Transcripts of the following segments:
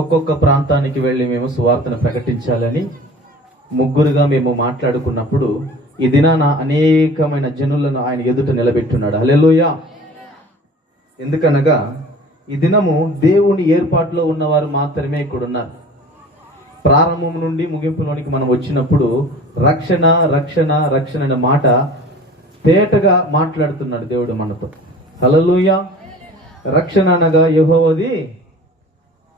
ఒక్కొక్క ప్రాంతానికి వెళ్ళి మేము సువార్తను ప్రకటించాలని ముగ్గురుగా మేము మాట్లాడుకున్నప్పుడు ఈ దినాన అనేకమైన జనులను ఆయన ఎదుట నిలబెట్టున్నాడు. హల్లెలూయా. ఎందుకనగా ఈ దినము దేవుని ఏర్పాటులో ఉన్నవారు మాత్రమే ఇక్కడ ఉన్నారు. ప్రారంభం నుండి ముగింపులోనికి మనం వచ్చినప్పుడు రక్షణ రక్షణ రక్షణ అనే మాట తేటగా మాట్లాడుతున్నాడు దేవుడు మనతో. హల్లెలూయా. రక్షణ అనగా యెహోవాది,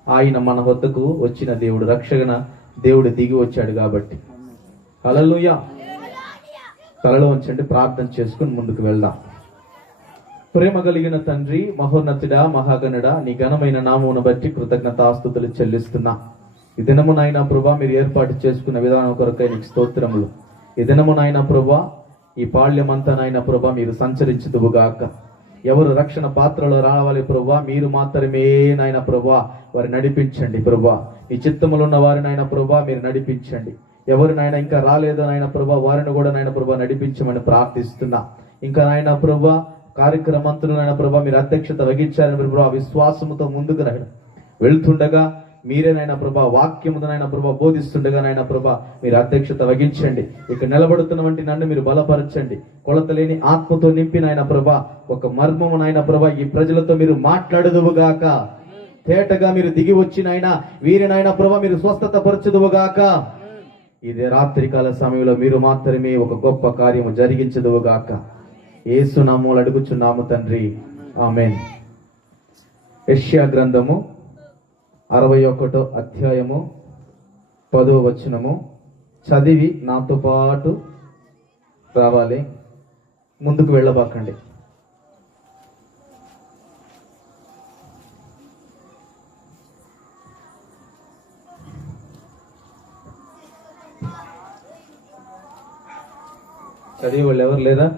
ఆయన మన వద్దకు వచ్చిన దేవుడు, రక్షణ దేవుడు దిగి వచ్చాడు కాబట్టి. హల్లెలూయా. తలలో ఉంచండి, ప్రార్థన చేసుకుని ముందుకు వెళ్దాం. ప్రేమ కలిగిన తండ్రి, మహోన్నతుడా, మహాగణుడా, నీ ఘనమైన నామమును బట్టి కృతజ్ఞతాస్తుతులు చెల్లిస్తున్నా. ఈ దినము నాయన ప్రభా మీరు ఏర్పాటు చేసుకున్న విధానం కొరకై నీకు స్తోత్రములు. ఈ దినము నాయన ప్రభా ఈ పాళ్యమంతా నాయన ప్రభా మీరు సంచరించుదువుగాక. ఎవరు రక్షణ పాత్రలో రావాలి ప్రభా, మీరు మాత్రమే నాయన ప్రభా వారు నడిపించండి ప్రభా. ఈ చిత్తములు ఉన్న వారిని నాయన ప్రభా మీరు నడిపించండి. ఎవరు నాయన ఇంకా రాలేదో నాయన ప్రభా వారిని కూడా నాయన ప్రభా నడిపించమని ప్రార్థిస్తున్నా. ఇంకా నాయన ప్రభా కార్యక్రమంతులు నాయన ప్రభా మీరు అధ్యక్షత వహించారని ప్రభా విశ్వాసముతో ముందుకు వెళ్తుండగా మీరే నాయన ప్రభా వాక్యముతో నాయన ప్రభా బోధిస్తుండగా నాయన ప్రభా మీరు అధ్యక్షత వహించండి. ఇక నిలబడుతున్న వంటి నన్ను మీరు బలపరచండి. కొలత లేని ఆత్మతో నింపి నాయన ప్రభా ఒక మర్మము నాయన ప్రభా ఈ ప్రజలతో మీరు మాట్లాడుదువుగాక. తేటగా మీరు దిగి వచ్చినైనా వీరినైనా ప్రభా మీరు స్వస్థత పరచుదువుగాక. ఇదే రాత్రికాల సమయంలో మీరు మాత్రమే ఒక గొప్ప కార్యము జరిగించదువుగాక. యేసు నామములో అడుగుచున్నాము తండ్రి, ఆమేన్. యెషయా గ్రంథము 61వ అధ్యాయము 10వ వచనము చదివి నాతో పాటు రావాలి. ముందుకు వెళ్ళబాకండి. చదివి వాళ్ళు ఎవరు లేదా?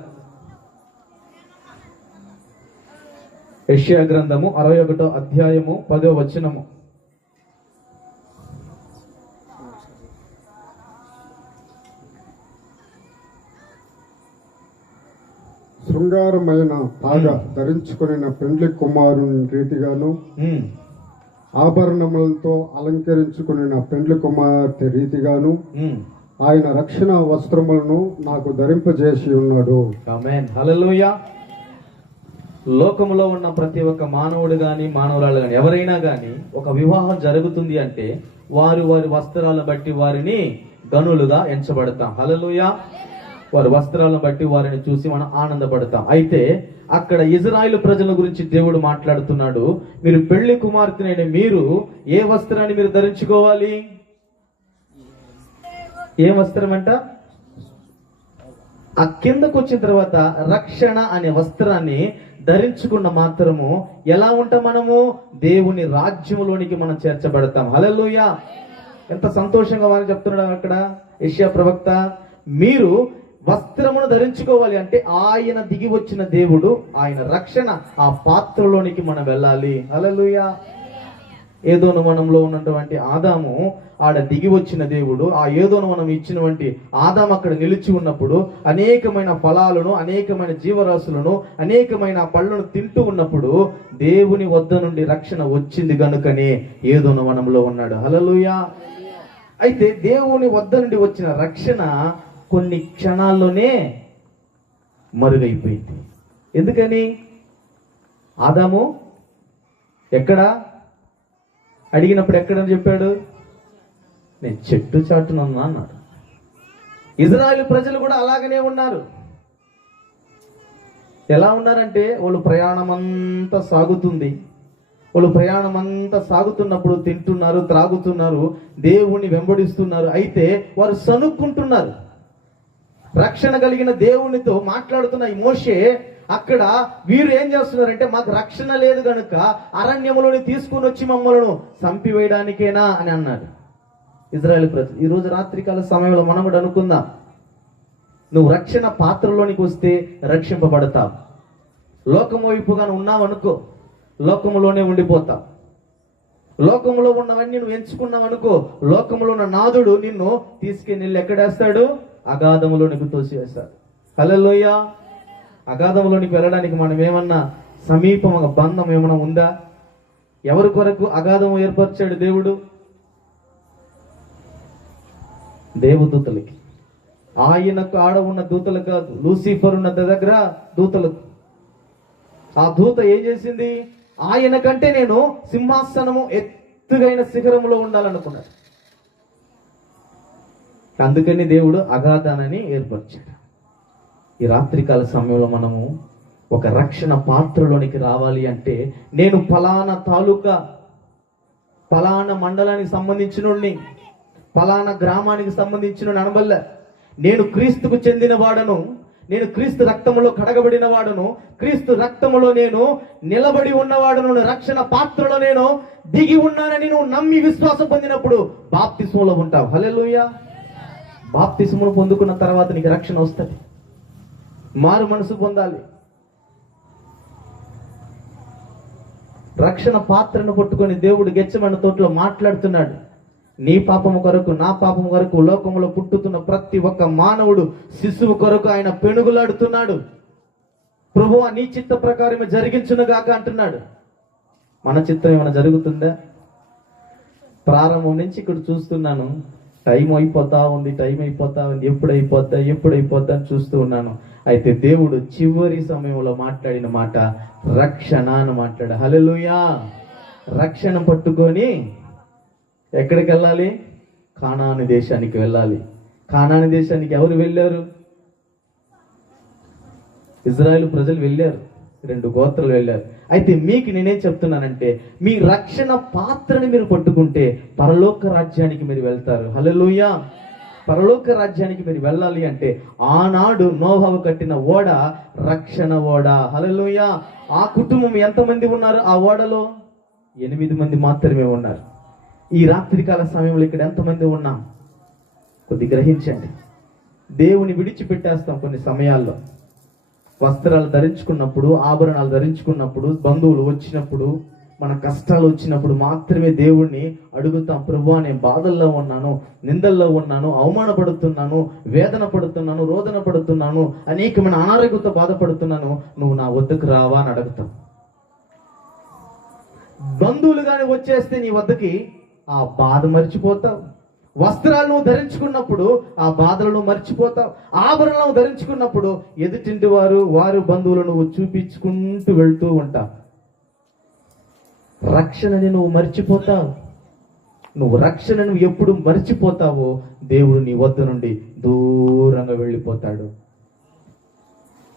యెషయా గ్రంథము 61వ అధ్యాయము 10వ వచనము. శృంగారమైన తాగ ధరించుకున్న పెండ్లి కుమారుని రీతిగాను, ఆభరణములతో అలంకరించుకున్న పెండ్లి కుమార్తె రీతిగాను ఆయన రక్షణ వస్త్రములను నాకు ధరింపజేసి ఉన్నాడు. ఆమేన్. హల్లెలూయా. లోకములో ఉన్న ప్రతి ఒక్క మానవుడు గాని మానవురాలు గాని ఎవరైనా గాని ఒక వివాహం జరుగుతుంది అంటే వారి వస్త్రాలను బట్టి వారిని గనులుగా ఎంచబడతాం. హల్లెలూయా. వారి వస్త్రాలను బట్టి వారిని చూసి మనం ఆనందపడతాం. అయితే అక్కడ ఇజ్రాయేలు ప్రజల గురించి దేవుడు మాట్లాడుతున్నాడు. మీరు పెళ్లి కుమార్తెనైన మీరు ఏ వస్త్రాన్ని మీరు ధరించుకోవాలి? ఏ వస్త్రం అంట? ఆ కిందకు వచ్చిన తర్వాత రక్షణ అనే వస్త్రాన్ని ధరించుకున్న మాత్రము ఎలా ఉంటాం? మనము దేవుని రాజ్యములోనికి మనం చేర్చబడతాం. హల్లెలూయా. ఎంత సంతోషంగా వారిని చెప్తున్నాడు అక్కడ యెషయా ప్రవక్త. మీరు వస్త్రమును ధరించుకోవాలి అంటే ఆయన దిగి వచ్చిన దేవుడు, ఆయన రక్షణ ఆ పాత్రలోనికి మనం వెళ్ళాలి. హల్లెలూయా. ఏదోను వనంలో ఉన్నటువంటి ఆదాము ఆడ దిగి వచ్చిన దేవుడు, ఆ ఏదోను మనం ఇచ్చినటువంటి ఆదాము అక్కడ నిలిచి ఉన్నప్పుడు అనేకమైన ఫలాలను, అనేకమైన జీవరాశులను, అనేకమైన పళ్ళను తింటూ ఉన్నప్పుడు దేవుని వద్ద నుండి రక్షణ వచ్చింది గనుకనే ఏదోను వనంలో ఉన్నాడు. హల్లెలూయా. అయితే దేవుని వద్ద నుండి వచ్చిన రక్షణ కొన్ని క్షణాల్లోనే మరుగైపోయింది. ఎందుకని? ఆదాము ఎక్కడ అడిగినప్పుడు ఎక్కడని చెప్పాడు? నేను చెట్టు చాటునున్నా అన్నాడు. ఇజ్రాయేలు ప్రజలు కూడా అలాగనే ఉన్నారు. ఎలా ఉన్నారంటే వాళ్ళు ప్రయాణం అంతా సాగుతుంది. వాళ్ళు ప్రయాణం అంతా సాగుతున్నప్పుడు తింటున్నారు, త్రాగుతున్నారు, దేవుణ్ణి వెంబడిస్తున్నారు. అయితే వారు సనుక్కుంటున్నారు. రక్షణ కలిగిన దేవునితో మాట్లాడుతున్న ఈ మోషే అక్కడ వీరు ఏం చేస్తున్నారంటే మాకు రక్షణ లేదు గనుక అరణ్యములోని తీసుకుని వచ్చి మమ్మలను చంపివేయడానికేనా అని అన్నాడు ఇజ్రాయేల్ ప్రజలు. ఈ రోజు రాత్రికాల సమయంలో మనం కూడా అనుకుందాం, నువ్వు రక్షణ పాత్రలోనికి వస్తే రక్షింపబడతావు. లోకము వైపుగానే ఉన్నావు అనుకో, లోకములోనే ఉండిపోతావు. లోకములో ఉన్నవన్నీ నువ్వు ఎంచుకున్నావు అనుకో, లోకములో ఉన్న నాదుడు నిన్ను తీసుకెళ్ళి ఎక్కడేస్తాడు? అగాధములోనికి తోసివేస్తాడు. హల్లెలూయా. అగాధంలోనికి వెళ్ళడానికి మనం ఏమన్నా సమీపం బంధం ఏమైనా ఉందా? ఎవరి కొరకు అగాధం ఏర్పరిచాడు దేవుడు? దేవదూతలకి. ఆయనకు ఆడ ఉన్న దూతలు కాదు, లూసిఫర్ ఉన్న దగ్గర దూతలకు. ఆ దూత ఏం చేసింది? ఆయన కంటే నేను సింహాసనము ఎత్తుగైన శిఖరములో ఉండాలనుకున్నాడు. అందుకని దేవుడు అగాధానని ఏర్పరిచాడు. ఈ రాత్రికాల సమయంలో మనము ఒక రక్షణ పాత్రలోనికి రావాలి అంటే, నేను ఫలానా తాలూకా, ఫలానా మండలానికి సంబంధించినోడిని, ఫలానా గ్రామానికి సంబంధించిన అనబల్ల, నేను క్రీస్తుకు చెందిన వాడను, నేను క్రీస్తు రక్తములో కడగబడిన వాడును, క్రీస్తు రక్తములో నేను నిలబడి ఉన్నవాడును, రక్షణ పాత్రలో నేను దిగి ఉన్నానని నువ్వు నమ్మి విశ్వాసం పొందినప్పుడు బాప్తిస్మలో ఉంటావు. హల్లెలూయా. బాప్తిస్మను పొందుకున్న తర్వాత నీకు రక్షణ వస్తుంది. మారు మనసు పొందాలి. రక్షణ పాత్రను పట్టుకొని దేవుడు గెచ్చమన్న తోటలో మాట్లాడుతున్నాడు. నీ పాపము కొరకు, నా పాపము కొరకు లోకములో పుట్టుతున్న ప్రతి ఒక్క మానవుడు శిశువు కొరకు ఆయన పెనుగులాడుతున్నాడు. ప్రభువా నీ చిత్త ప్రకారమే జరిగించునుగాక అంటున్నాడు. మన చిత్తం ఏమైనా జరుగుతుందా? ప్రారంభం నుంచి ఇక్కడ చూస్తున్నాను, టైం అయిపోతా ఉంది, ఎప్పుడు అయిపోద్దా అని చూస్తూ ఉన్నాను. అయితే దేవుడు చివరి సమయంలో మాట్లాడిన మాట రక్షణ అని మాట్లాడు. హల్లెలూయా. రక్షణ పట్టుకొని ఎక్కడికి వెళ్ళాలి? కానాను దేశానికి వెళ్ళాలి. కానాను దేశానికి ఎవరు వెళ్ళారు? ఇజ్రాయేలు ప్రజలు వెళ్ళారు, 2 గోత్రాలు వెళ్ళారు. అయితే మీకు నేనేం చెప్తున్నానంటే, మీ రక్షణ పాత్రని మీరు పట్టుకుంటే పరలోక రాజ్యానికి మీరు వెళ్తారు. హల్లెలూయా. పరలోక రాజ్యానికి మీరు వెళ్ళాలి అంటే ఆనాడు నోవహు కట్టిన ఓడ రక్షణ ఓడ. హల్లెలూయా. ఆ కుటుంబం ఎంతమంది ఉన్నారు? ఆ ఓడలో 8 మంది మాత్రమే ఉన్నారు. ఈ రాత్రికాల సమయంలో ఇక్కడ ఎంతమంది ఉన్నాం? కొద్ది గ్రహించండి. దేవుని విడిచిపెట్టేస్తాం కొన్ని సమయాల్లో. వస్త్రాలు ధరించుకున్నప్పుడు, ఆభరణాలు ధరించుకున్నప్పుడు, బంధువులు వచ్చినప్పుడు, మన కష్టాలు వచ్చినప్పుడు మాత్రమే దేవుణ్ణి అడుగుతాం. ప్రభువా నేను బాధల్లో ఉన్నాను, నిందల్లో ఉన్నాను, అవమానపడుతున్నాను, వేదన పడుతున్నాను, రోదన పడుతున్నాను, అనేకమైన అనారోగ్యంతో బాధపడుతున్నాను, నువ్వు నా వద్దకు రావా అని అడుగుతాం. బంధువులు కానీ వచ్చేస్తే నీ వద్దకి ఆ బాధ మర్చిపోతావు. వస్త్రాలను ధరించుకున్నప్పుడు ఆ బాధలను మర్చిపోతావు. ఆభరణలను ధరించుకున్నప్పుడు ఎదుటింటి వారు బంధువులు నువ్వు చూపించుకుంటూ వెళ్తూ ఉంటావు. రక్షణని నువ్వు మర్చిపోతావు. నువ్వు రక్షణను ఎప్పుడు మర్చిపోతావో దేవుడు నీ వద్ద నుండి దూరంగా వెళ్ళిపోతాడు.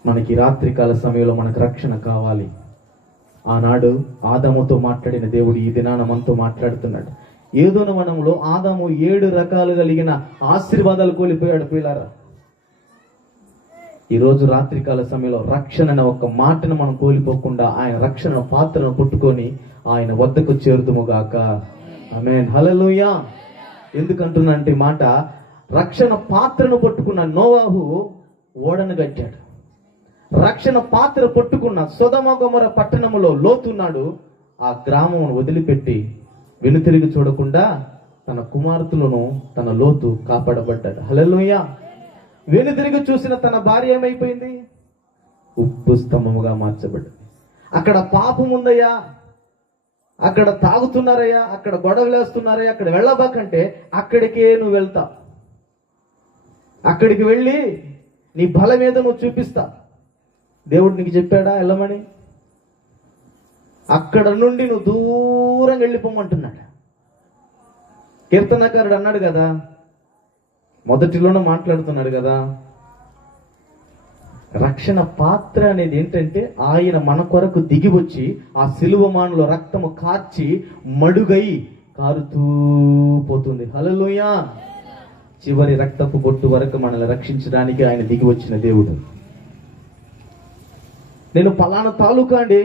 మనకి రాత్రికాల సమయంలో మనకు రక్షణ కావాలి. ఆనాడు ఆదాముతో మాట్లాడిన దేవుడు ఈ దినాన మనతో మాట్లాడుతున్నాడు. ఏదోన వనంలో ఆదాము 7 రకాలు కలిగిన ఆశీర్వాదాలు కోల్పోయాడు. పిల్లారా, ఈరోజు రాత్రికాల సమయంలో రక్షణ అనే ఒక మాటను మనం కోల్పోకుండా ఆయన రక్షణ పాత్రను పుట్టుకొని ఆయన వద్దకు చేరుదుముగాక. ఆమేన్. హల్లెలూయా. ఎందుకంటున్నానంటే మాట, రక్షణ పాత్రను పట్టుకున్న నోవాహు ఓడను కట్టాడు. రక్షణ పాత్ర పట్టుకున్న సొదొమ గొమొర్రా పట్టణములో లోతున్నాడు. ఆ గ్రామం వదిలిపెట్టి వెనుతిరిగి చూడకుండా తన కుమార్తెలను తన లోతు కాపాడబడ్డాడు. హల్లెలూయా. వెనుతిరిగి చూసిన తన భార్య ఏమైపోయింది? ఉప్పు స్తంభముగా మార్చబడ్డది. అక్కడ పాపం ఉందయ్యా, అక్కడ తాగుతున్నారయ్యా, అక్కడ గొడవలేస్తున్నారయ్యా, అక్కడ వెళ్ళబాకంటే అక్కడికే నువ్వు వెళ్తావు. అక్కడికి వెళ్ళి నీ బలం ఏదో నువ్వు చూపిస్తా. దేవుడు నీకు చెప్పాడా వెళ్ళమని? అక్కడ నుండి నువ్వు దూరంగా వెళ్ళిపోమంటున్నాడు. కీర్తనకారుడు అన్నాడు కదా, మొదటిలోనే మాట్లాడుతున్నాడు కదా, రక్షణ పాత్ర అనేది ఏంటంటే ఆయన మన కొరకు దిగి వచ్చి ఆ సిలువమానులో రక్తము కార్చి మడుగై కారుతూ పోతుంది. హల్లెలూయా. చివరి రక్తపు బొట్టు వరకు మనల్ని రక్షించడానికి ఆయన దిగి వచ్చిన దేవుడు. నేను ఫలానా తాలూకా అండి,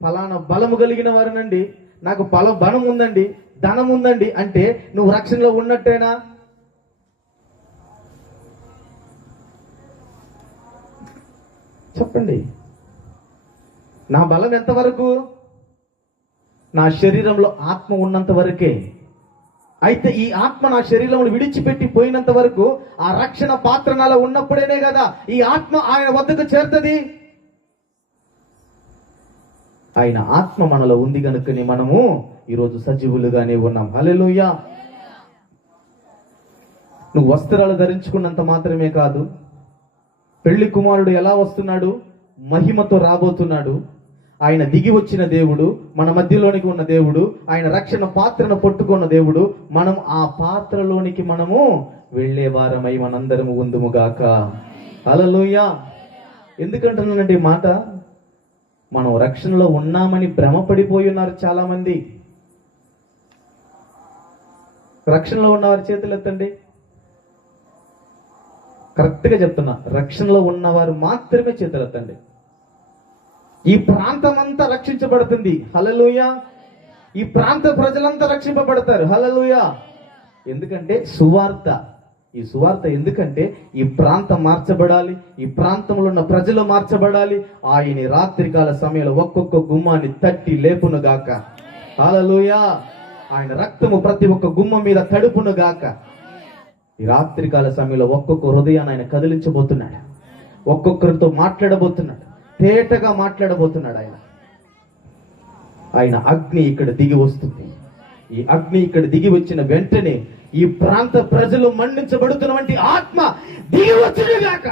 ఫలానా బలము కలిగిన వారినండి, నాకు బలం ఉందండి, ధనం ఉందండి అంటే నువ్వు రక్షణలో ఉన్నట్టేనా? చెప్పండి. నా బలం ఎంతవరకు? నా శరీరంలో ఆత్మ ఉన్నంత వరకే. అయితే ఈ ఆత్మ నా శరీరంలో విడిచిపెట్టి పోయినంత వరకు ఆ రక్షణ పాత్ర నాలో ఉన్నప్పుడేనే కదా ఈ ఆత్మ ఆయన వద్దకు చేరుతుంది. ఆయన ఆత్మ మనలో ఉంది కనుకనే మనము ఈరోజు సజీవులుగానే ఉన్నాం. హల్లెలూయా. నువ్వు వస్త్రాలు ధరించుకున్నంత మాత్రమే కాదు, పెళ్లి కుమారుడు ఎలా వస్తున్నాడు? మహిమతో రాబోతున్నాడు. ఆయన దిగి వచ్చిన దేవుడు, మన మధ్యలోనికి ఉన్న దేవుడు, ఆయన రక్షణ పాత్రను పట్టుకున్న దేవుడు. మనం ఆ పాత్రలోనికి మనము వెళ్లే వారమై మనందరము ఉందుముగాక. హల్లెలూయా. ఎందుకంటున్నానంటే ఈ మాట, మనం రక్షణలో ఉన్నామని భ్రమపడిపోయి ఉన్నారు చాలా మంది. రక్షణలో ఉన్నవారి చేతులు ఎత్తండి. కరెక్ట్ గా చెప్తున్నా, రక్షణలో ఉన్నవారు మాత్రమే చేతులు ఎత్తండి. ఈ ప్రాంతం అంతా రక్షించబడుతుంది. హల్లెలూయా. ఈ ప్రాంత ప్రజలంతా రక్షింపబడతారు. హల్లెలూయా. ఎందుకంటే సువార్త, ఈ సువార్త ఎందుకంటే ఈ ప్రాంతం మార్చబడాలి, ఈ ప్రాంతంలో ఉన్న ప్రజలు మార్చబడాలి. ఆయన రాత్రికాల సమయంలో ఒక్కొక్క గుమ్మాన్ని తట్టి లేపును గాక. హల్లెలూయా. ఆయన రక్తము ప్రతి ఒక్క గుమ్మం మీద తడుపును గాక. ఈ రాత్రికాల సమయంలో ఒక్కొక్క హృదయాన్ని ఆయన కదిలించబోతున్నాడు. ఒక్కొక్కరితో మాట్లాడబోతున్నాడు, తేటగా మాట్లాడబోతున్నాడు. ఆయన అగ్ని ఇక్కడ దిగి వస్తుంది. ఈ అగ్ని ఇక్కడ దిగి వచ్చిన వెంటనే ఈ ప్రాంత ప్రజలు మండించబడుతున్నటువంటి ఆత్మ దిగి వచ్చునుగాక.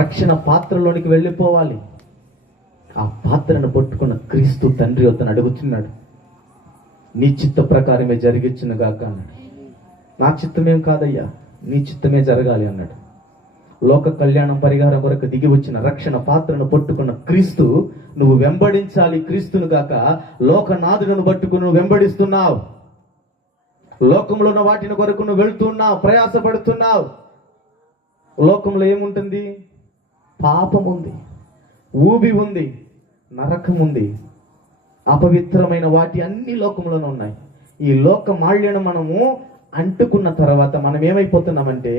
రక్షణ పాత్రలోనికి వెళ్ళిపోవాలి. ఆ పాత్రను పట్టుకున్న క్రీస్తు తండ్రి వద్దను అడుగుతున్నాడు, నీ చిత్త ప్రకారమే జరిగించునుగాక అన్నాడు. నా చిత్తమేం కాదయ్యా, నీ చిత్తమే జరగాలి అన్నాడు. లోక కళ్యాణం పరిహారం కొరకు దిగి వచ్చిన రక్షణ పాత్రను పట్టుకున్న క్రీస్తు, నువ్వు వెంబడించాలి క్రీస్తును గాక. లోకనాథులను పట్టుకుని నువ్వు వెంబడిస్తున్నావు. లోకంలో ఉన్న వాటిని కొరకు నువ్వు వెళ్తున్నావు, ప్రయాసపడుతున్నావు. లోకంలో ఏముంటుంది? పాపం ఉంది, ఊబి ఉంది, నరకం ఉంది, అపవిత్రమైన వాటి అన్ని లోకంలోనే ఉన్నాయి. ఈ లోక మాల్యను మనము అంటుకున్న తర్వాత మనం ఏమైపోతున్నామంటే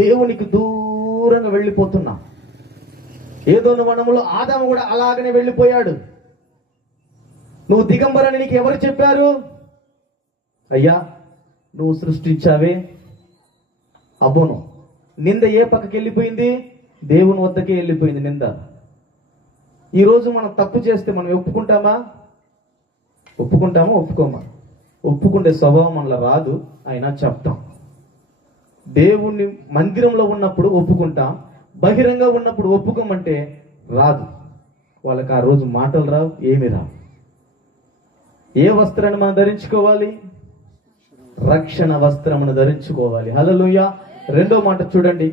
దేవునికి దూరంగా వెళ్ళిపోతున్నాం. ఏదో వనములో ఆదాము కూడా అలాగనే వెళ్ళిపోయాడు. నువ్వు దిగంబరని నీకు ఎవరు చెప్పారు? అయ్యా నువ్వు సృష్టించావే. అబ్బోను, నింద ఏ పక్కకి వెళ్ళిపోయింది? దేవుని వద్దకే వెళ్ళిపోయింది నింద. ఈరోజు మనం తప్పు చేస్తే మనం ఒప్పుకుంటామా? ఒప్పుకోమా? ఒప్పుకుంటే స్వభావం మనలో రాదు, అయినా చెప్తాం. దేవుణ్ణి మందిరంలో ఉన్నప్పుడు ఒప్పుకుంటాం, బహిరంగ ఉన్నప్పుడు ఒప్పుకోమంటే రాదు. వాళ్ళకి ఆ రోజు మాటలు రావు, ఏమి రావు. ఏ వస్త్రాన్ని మనం ధరించుకోవాలి? రక్షణ వస్త్రమును ధరించుకోవాలి. హల్లెలూయా. రెండో మాట చూడండి,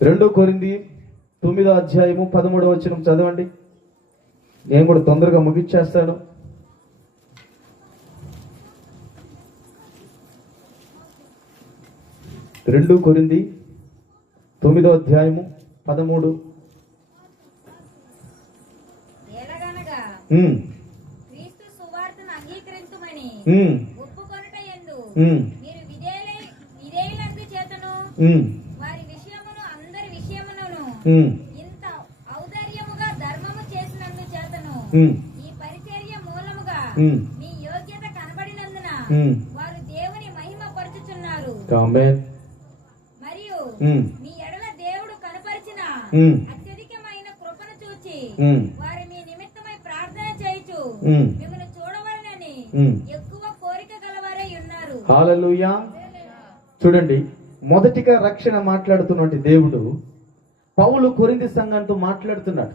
2 కొరింథీ 9:13 చదవండి. నేను కూడా తొందరగా ముగిచ్చేస్తాను. 2 కొరింథీ 9:13. ఎలాగనగా క్రీస్తు సువార్తను అంగీకరించుమని ఒప్పుకొనుటయందు మీరు విధేయులందు చేతను వారి విషయమును అందరి విషయమును ఇంత ఔదార్యముగా ధర్మము చేసినందు చేతను ఈ పరిచర్య మూలముగా మీ యోగ్యత కనబడినందున వారు దేవుని మహిమ పరచుచున్నారు. మరియు మీ ఎడల దేవుడు కనపరిచిన అత్యధికమైన కృపను చూచి వారి మీ నిమిత్తమై ప్రార్థన చేయుచు మిమ్మల్ని చూడవలనని ఎక్కువ కోరిక గలవారై ఉన్నారు. హల్లెలూయా. చూడండి, మొదటిగా రక్షణ మాట్లాడుతున్నటువంటి దేవుడు పౌలు కొరింథీ సంఘంతో మాట్లాడుతున్నాడు.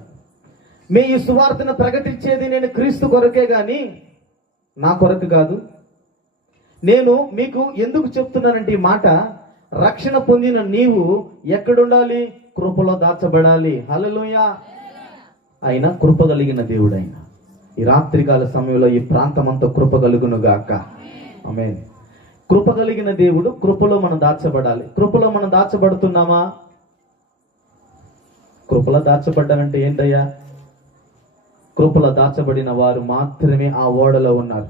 మీ ఈ సువార్తను ప్రకటించేది నేను క్రీస్తు కొరకే గాని నా కొరకు కాదు. నేను మీకు ఎందుకు చెప్తున్నానంటే ఈ మాట, రక్షణ పొందిన నీవు ఎక్కడుండాలి? కృపలో దాచబడాలి. హల్లెలూయా. ఆయన కృప కలిగిన దేవుడు. ఆయన ఈ రాత్రికాల సమయంలో ఈ ప్రాంతం అంతా కృప కలుగును గాక. ఆమేన్. కృప కలిగిన దేవుడు, కృపలో మనం దాచబడాలి. కృపలో మనం దాచబడుతున్నామా? కృపలో దాచబడ్డానంటే ఏంటయ్యా? కృపలో దాచబడిన వారు మాత్రమే ఆ ఓడలో ఉన్నారు.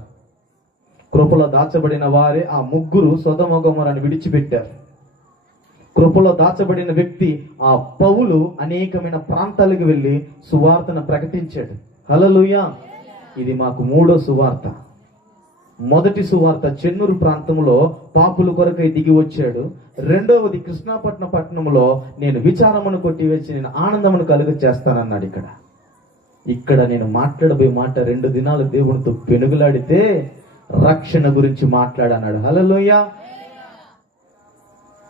కృపలో దాచబడిన వారే ఆ ముగ్గురు సొదొమ గొమొరను విడిచిపెట్టారు. కృపలో దాచబడిన వ్యక్తి ఆ పౌలు అనేకమైన ప్రాంతాలకు వెళ్ళి సువార్తను ప్రకటించాడు. హల్లెలూయా. ఇది మాకు 3వ సువార్త. మొదటి సువార్త చెన్నూరు ప్రాంతంలో పాపుల కొరకై దిగి వచ్చాడు. రెండవది కృష్ణాపట్నం పట్టణంలో నేను విచారమును కొట్టివేసి నేను ఆనందమును కలుగ చేస్తానన్నాడు. ఇక్కడ నేను మాట్లాడబోయే మాట 2 దినాలు దేవునితో పెనుగులాడితే రక్షణ గురించి మాట్లాడన్నాడు. హల్లెలూయా.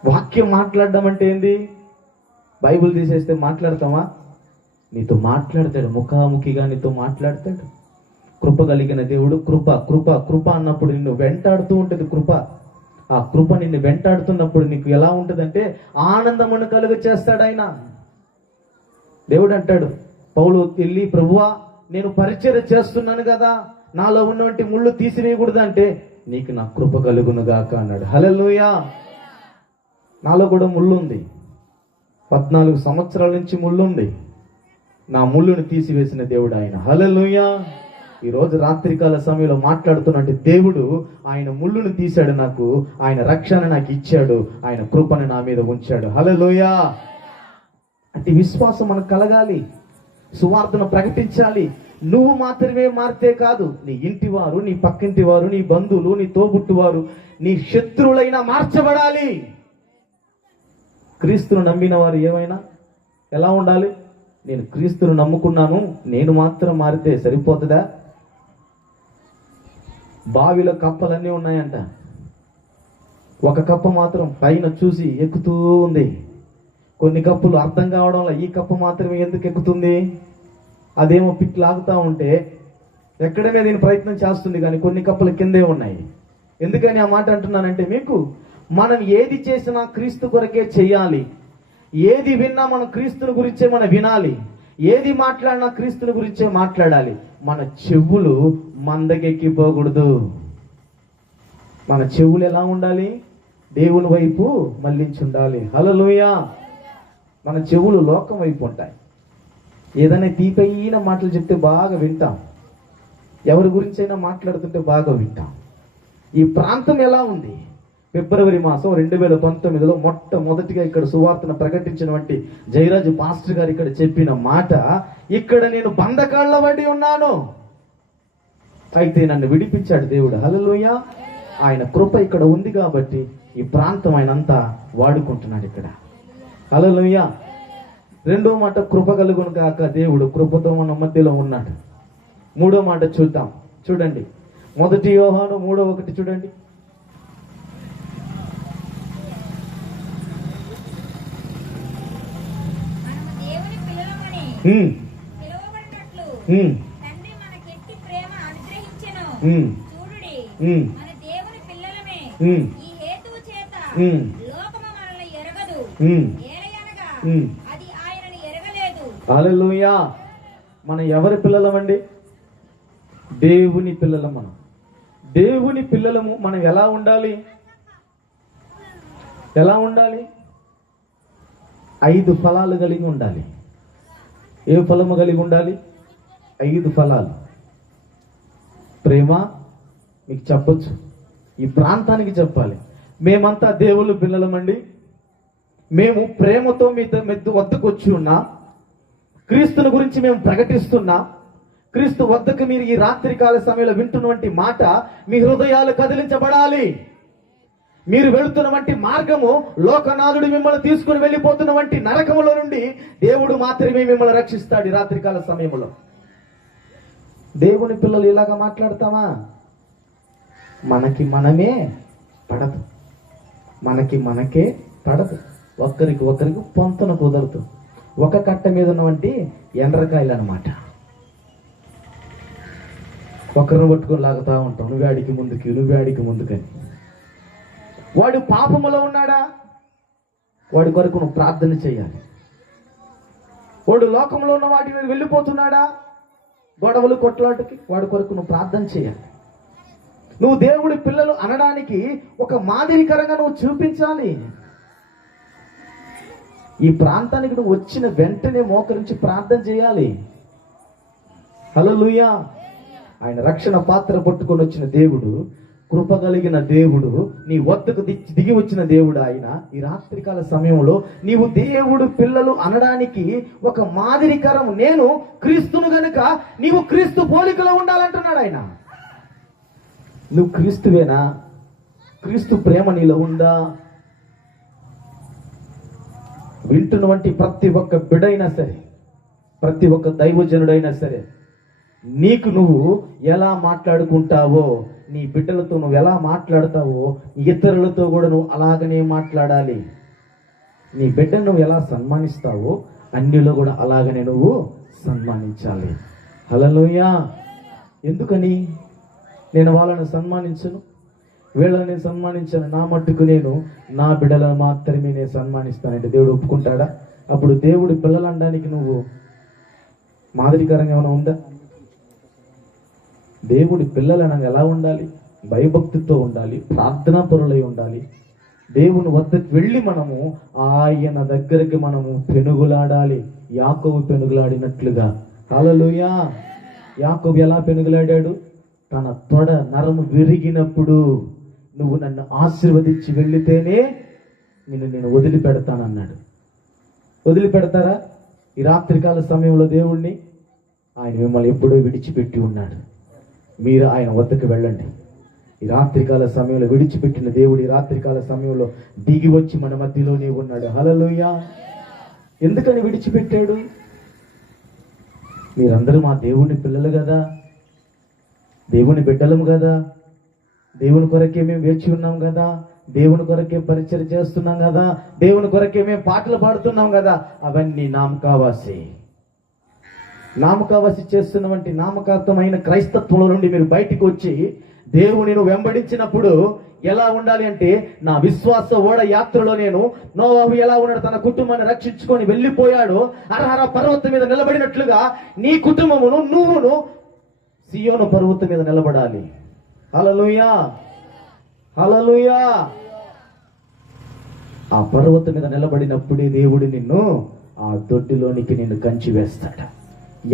వాక్యం మాట్లాడడం అంటే ఏంది? బైబిల్ తీసేస్తే మాట్లాడతామా? నీతో మాట్లాడతాడు, ముఖాముఖిగా నీతో మాట్లాడతాడు. కృప కలిగిన దేవుడు. కృప కృప కృప అన్నప్పుడు నిన్ను వెంటాడుతూ ఉంటుంది కృప. ఆ కృప నిన్ను వెంటాడుతున్నప్పుడు నీకు ఎలా ఉంటుందంటే ఆనందమును కలుగ చేస్తాడు ఆయన. దేవుడు అంటాడు, పౌలు వెళ్ళి, ప్రభువా నేను పరిచర్య చేస్తున్నాను కదా, నాలో ఉన్నటువంటి ముళ్ళు తీసివేయకూడదు అంటే, నీకు నా కృప కలుగును గాక అన్నాడు. హల్లెలూయా. నాలో కూడా ముళ్ళు ఉంది, 14 సంవత్సరాల నుంచి ముళ్ళు ఉంది. నా ముళ్ళును తీసివేసిన దేవుడు ఆయన. హల్లెలూయా. ఈ రోజు రాత్రికాల సమయంలో మాట్లాడుతున్నట్టు దేవుడు ఆయన ముళ్ళును తీశాడు నాకు, ఆయన రక్షణ నాకు ఇచ్చాడు, ఆయన కృపను నా మీద ఉంచాడు. హల్లెలూయా. అంటే విశ్వాసం మనకు కలగాలి, సువార్తను ప్రకటించాలి. నువ్వు మాత్రమే మారితే కాదు, నీ ఇంటి వారు, నీ పక్కింటి వారు, నీ బంధువులు, నీ తోబుట్టువారు, నీ శత్రువులైనా మార్చబడాలి. క్రీస్తును నమ్మిన వారు ఏమైనా ఎలా ఉండాలి? నేను క్రీస్తును నమ్ముకున్నాను, నేను మాత్రం మారితే సరిపోతుందా? బావిలో కప్పలన్నీ ఉన్నాయంట, ఒక కప్ప మాత్రం పైన చూసి ఎక్కుతూ ఉంది. కొన్ని కప్పులు అర్థం కావడంలో ఈ కప్ప మాత్రమే ఎందుకు ఎక్కుతుంది? అదేమో పిక్ లాగుతూ ఉంటే ఎక్కడనే దీని ప్రయత్నం చేస్తుంది, కానీ కొన్ని కప్పులు కిందే ఉన్నాయి. ఎందుకని ఆ మాట అంటున్నానంటే, మీకు మనం ఏది చేసినా క్రీస్తు కొరకే చెయ్యాలి. ఏది విన్నా మనం క్రీస్తుని గురించే మనం వినాలి. ఏది మాట్లాడినా క్రీస్తుని గురించే మాట్లాడాలి. మన చెవులు మందకెక్కిపోకూడదు. మన చెవులు ఎలా ఉండాలి? దేవుని వైపు మళ్ళించి ఉండాలి. హల్లెలూయా. మన చెవులు లోకం వైపు ఉంటాయి. ఏదైనా తీపైన మాటలు చెప్తే బాగా వింటాం, ఎవరి గురించి అయినా మాట్లాడుతుంటే బాగా వింటాం. ఈ ప్రాంతం ఎలా ఉంది? ఫిబ్రవరి మాసం 2019లో మొట్టమొదటిగా ఇక్కడ సువార్తను ప్రకటించినటువంటి జయరాజు పాస్టర్ గారు ఇక్కడ చెప్పిన మాట, ఇక్కడ నేను బంధకాళ్ళ వడి ఉన్నాను, అయితే నన్ను విడిపించాడు దేవుడు. హల్లెలూయా. ఆయన కృప ఇక్కడ ఉంది కాబట్టి ఈ ప్రాంతం ఆయన అంతా వాడుకుంటున్నాడు ఇక్కడ. హల్లెలూయా. రెండో మాట, కృప కలుగును కాక, దేవుడు కృపతో మన మధ్యలో ఉన్నాడు. మూడో మాట చూద్దాం, చూడండి. 1 యోహాను 3:1 చూడండి. మనము దేవుని పిల్లలమని పిలువబడినట్లు తండ్రి మనకెట్టి ప్రేమ అనుగ్రహించెను. చూడుడి, మన దేవుని పిల్లలమే. ఈ హేతువు చేత లోకము మనల్ని ఎరగదు, ఏలయనగా అది ఆయనను ఎరగలేదు. హల్లెలూయా. మనం ఎవరి పిల్లలమండి? దేవుని పిల్లలం. మనం దేవుని పిల్లలము. మనం ఎలా ఉండాలి? ఎలా ఉండాలి? 5 ఫలాలు కలిగి ఉండాలి. ఏ ఫలము కలిగి ఉండాలి? 5 ఫలాలు. ప్రేమ మీకు చెప్పొచ్చు, ఈ ప్రాంతానికి చెప్పాలి. మేమంతా దేవుని పిల్లలమండి, మేము ప్రేమతో మీ వద్దకు వచ్చి ఉన్నా, క్రీస్తుని గురించి మేము ప్రకటిస్తున్నా. క్రీస్తు వద్దకు మీరు ఈ రాత్రికాల సమయంలో వింటున్నటువంటి మాట మీ హృదయాలు కదిలించబడాలి. మీరు వెళుతున్నటువంటి మార్గము లోకనాథుడు మిమ్మల్ని తీసుకుని వెళ్ళిపోతున్నటువంటి నరకములో నుండి దేవుడు మాత్రమే మిమ్మల్ని రక్షిస్తాడు. ఈ రాత్రికాల సమయంలో దేవుని పిల్లలు ఇలాగా మాట్లాడతామా? మనకి మనమే పడదు, మనకే పడదు. ఒకరికి పొంతన కుదరదు. ఒక కట్ట మీద ఉన్నవంటి ఎండ్రకాయలు అన్నమాట. ఒకరిని పట్టుకొని లాగుతా ఉంటాం, నువ్వేడికి ముందుకని. వాడు పాపములో ఉన్నాడా? వాడి కొరకు నువ్వు ప్రార్థన చేయాలి. వాడు లోకంలో ఉన్న వాటి మీద వెళ్ళిపోతున్నాడా? గొడవలు కొట్లాటకి వాడి కొరకు నువ్వు ప్రార్థన చేయాలి. నువ్వు దేవుడి పిల్లలు అనడానికి ఒక మాదిరికరంగా నువ్వు చూపించాలి. ఈ ప్రాంతానికి నువ్వు వచ్చిన వెంటనే మోకరించి ప్రార్థన చేయాలి. హల్లెలూయా. ఆయన రక్షణ పాత్ర పట్టుకొని వచ్చిన దేవుడు, కృప కలిగిన దేవుడు, నీ వద్దకు దిగి వచ్చిన దేవుడు ఆయన. ఈ రాత్రికాల సమయంలో నీవు దేవుడు పిల్లలు అనడానికి ఒక మాదిరికరం. నేను క్రీస్తును గనుక నీవు క్రీస్తు పోలికలో ఉండాలంటున్నాడు ఆయన. నువ్వు క్రీస్తువేనా? క్రీస్తు ప్రేమ నీలో ఉందా? వింటున్నటువంటి ప్రతి ఒక్క బిడ్డైనా సరే, ప్రతి ఒక్క దైవజనుడైనా సరే, నీకు నువ్వు ఎలా మాట్లాడుకుంటావో, నీ బిడ్డలతో నువ్వు ఎలా మాట్లాడతావో, ఇతరులతో కూడా నువ్వు అలాగనే మాట్లాడాలి. నీ బిడ్డను నువ్వు ఎలా సన్మానిస్తావో అన్నిలో కూడా అలాగనే నువ్వు సన్మానించాలి. హల్లెలూయా. ఎందుకని నేను వాళ్ళని సన్మానించను, వీళ్ళని నేను సన్మానించాను, నా మట్టుకు నేను నా బిడ్డలను మాత్రమే నేను సన్మానిస్తానంటే దేవుడు ఒప్పుకుంటాడా? అప్పుడు దేవుడి పిల్లలు అనడానికి నువ్వు మాదిరికరంగా ఏమైనా ఉందా? దేవుడి పిల్లలు అనగా ఎలా ఉండాలి? భయభక్తితో ఉండాలి, ప్రార్థనా పరులై ఉండాలి. దేవుని వద్దకు వెళ్ళి మనము ఆయన దగ్గరికి మనము పెనుగులాడాలి. యాకోబు పెనుగులాడినట్లుగా. హల్లెలూయా. యాకోబు ఎలా పెనుగులాడాడు? తన తొడ నరము విరిగినప్పుడు, నువ్వు నన్ను ఆశీర్వదించి వెళ్ళితేనే నేను వదిలిపెడతానన్నాడు. వదిలిపెడతారా? ఈ రాత్రికాల సమయంలో దేవుణ్ణి ఆయన మిమ్మల్ని ఎప్పుడో విడిచిపెట్టి ఉన్నాడు. మీరు ఆయన వద్దకు వెళ్ళండి. ఈ రాత్రికాల సమయంలో విడిచిపెట్టిన దేవుడు ఈ రాత్రికాల సమయంలో దిగి వచ్చి మన మధ్యలోనే ఉన్నాడు. హల్లెలూయా. ఎందుకని విడిచిపెట్టాడు? మీరందరూ మా దేవుని పిల్లలు కదా, దేవుని బిడ్డలం కదా, దేవుని కొరకే మేము వేచి ఉన్నాం కదా, దేవుని కొరకే పరిచయం చేస్తున్నాం కదా, దేవుని కొరకే మేము పాటలు పాడుతున్నాం కదా. అవన్నీ నామకావాసి చేస్తున్నవంటి నామకార్థమైన క్రైస్తత్వంలో నుండి మీరు బయటికి వచ్చి దేవుని వెంబడించినప్పుడు ఎలా ఉండాలి అంటే, నా విశ్వాస ఓడ యాత్రలో నేను నోవాహు ఎలా ఉన్నాడు, తన కుటుంబాన్ని రక్షించుకొని వెళ్ళిపోయాడు, అరహర పర్వతం మీద నిలబడినట్లుగా నీ కుటుంబమును నువ్వును సియోను పర్వతం మీద నిలబడాలి. హల్లెలూయా. హల్లెలూయా. ఆ పర్వతం మీద నిలబడినప్పుడే దేవుడు నిన్ను ఆ దొడ్డిలోనికి నిన్ను కంచి వేస్తాడు.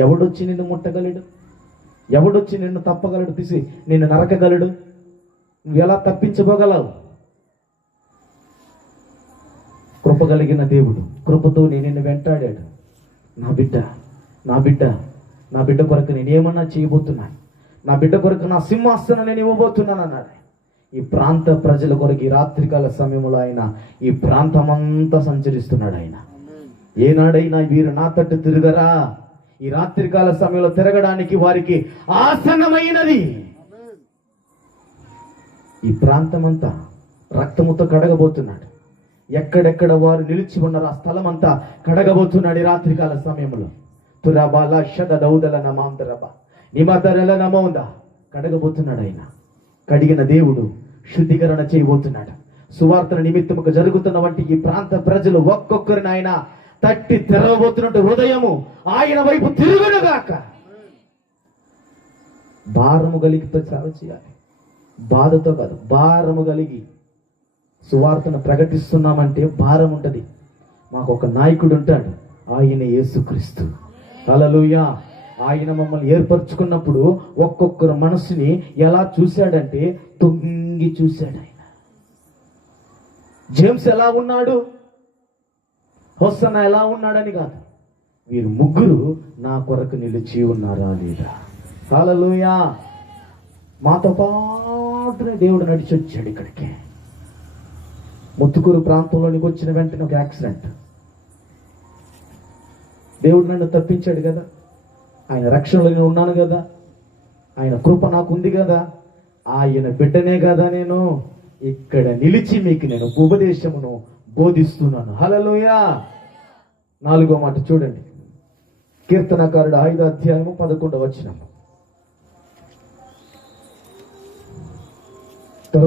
ఎవడొచ్చి నిన్ను ముట్టగలడు? ఎవడొచ్చి నిన్ను తప్పగలడు? తీసి నిన్ను నరకగలడు? నువ్వు ఎలా తప్పించబోగలవు? కృప కలిగిన దేవుడు కృపతో నిన్ను వెంటాడాడు. నా బిడ్డ, నా బిడ్డ, నా బిడ్డ కొరకు నేనేమన్నా చేయబోతున్నాను, నా బిడ్డ కొరకు నా సింహాసనం నేను ఇవ్వబోతున్నాను అన్నాడు. ఈ ప్రాంత ప్రజల కొరకు ఈ రాత్రికాల సమయంలో ఆయన ఈ ప్రాంతమంతా సంచరిస్తున్నాడు. ఆయన ఏనాడైనా వీరు నా తట్టు తిరగరా? ఈ రాత్రికాల సమయంలో తిరగడానికి వారికి ఆసన్నమైనది. ఈ ప్రాంతమంతా రక్తముతో కడగబోతున్నాడు. ఎక్కడెక్కడ వారు నిలిచి ఉన్నారో ఆ స్థలం అంతా కడగబోతున్నాడు ఈ రాత్రికాల సమయంలో. తురబాల షద దౌదల నమాంతరబ నిమదరల నమోందా కడగబోతున్నాడు ఆయన. కడిగిన దేవుడు శుద్ధీకరణ చేయబోతున్నాడు. సువార్తన నిమిత్తముగా జరుగుతున్న వంటి ఈ ప్రాంత ప్రజలు ఒక్కొక్కరిని ఆయన తట్టి తెరవబోతున్నట్టు హృదయము ఆయన వైపు తిరుగునుగాక. భారము కలిగితో సేవ చేయాలి. బాధతో కాదు, భారము కలిగి సువార్తను ప్రకటిస్తున్నామంటే భారం ఉంటది. మాకు ఒక నాయకుడు ఉంటాడు, ఆయన యేసుక్రీస్తు. హల్లెలూయా. ఆయన మమ్మల్ని ఏర్పరచుకున్నప్పుడు ఒక్కొక్కరు మనసుని ఎలా చూశాడంటే తొంగి చూశాడు. ఆయన జేమ్స్ ఎలా ఉన్నాడు, హోసన్న ఎలా ఉన్నాడని కాదు, వీరు ముగ్గురు నా కొరకు నిలిచి ఉన్నారా లేదా. హల్లెలూయా. మాతో పాటునే దేవుడు నడిచి వచ్చాడు ఇక్కడికి. ముత్తుకూరు ప్రాంతంలోనికి వచ్చిన వెంటనే ఒక యాక్సిడెంట్. దేవుడు నన్ను తప్పించాడు కదా, ఆయన రక్షణలో నేను ఉన్నాను కదా, ఆయన కృప నాకు ఉంది కదా, ఆయన బిడ్డనే కదా, నేను ఇక్కడ నిలిచి మీకు నేను ఉపదేశమును బోధిస్తున్నాను. హల్లెలూయా. 4వ మాట చూడండి, కీర్తనకారుడు 5వ అధ్యాయము 11వ వచనం.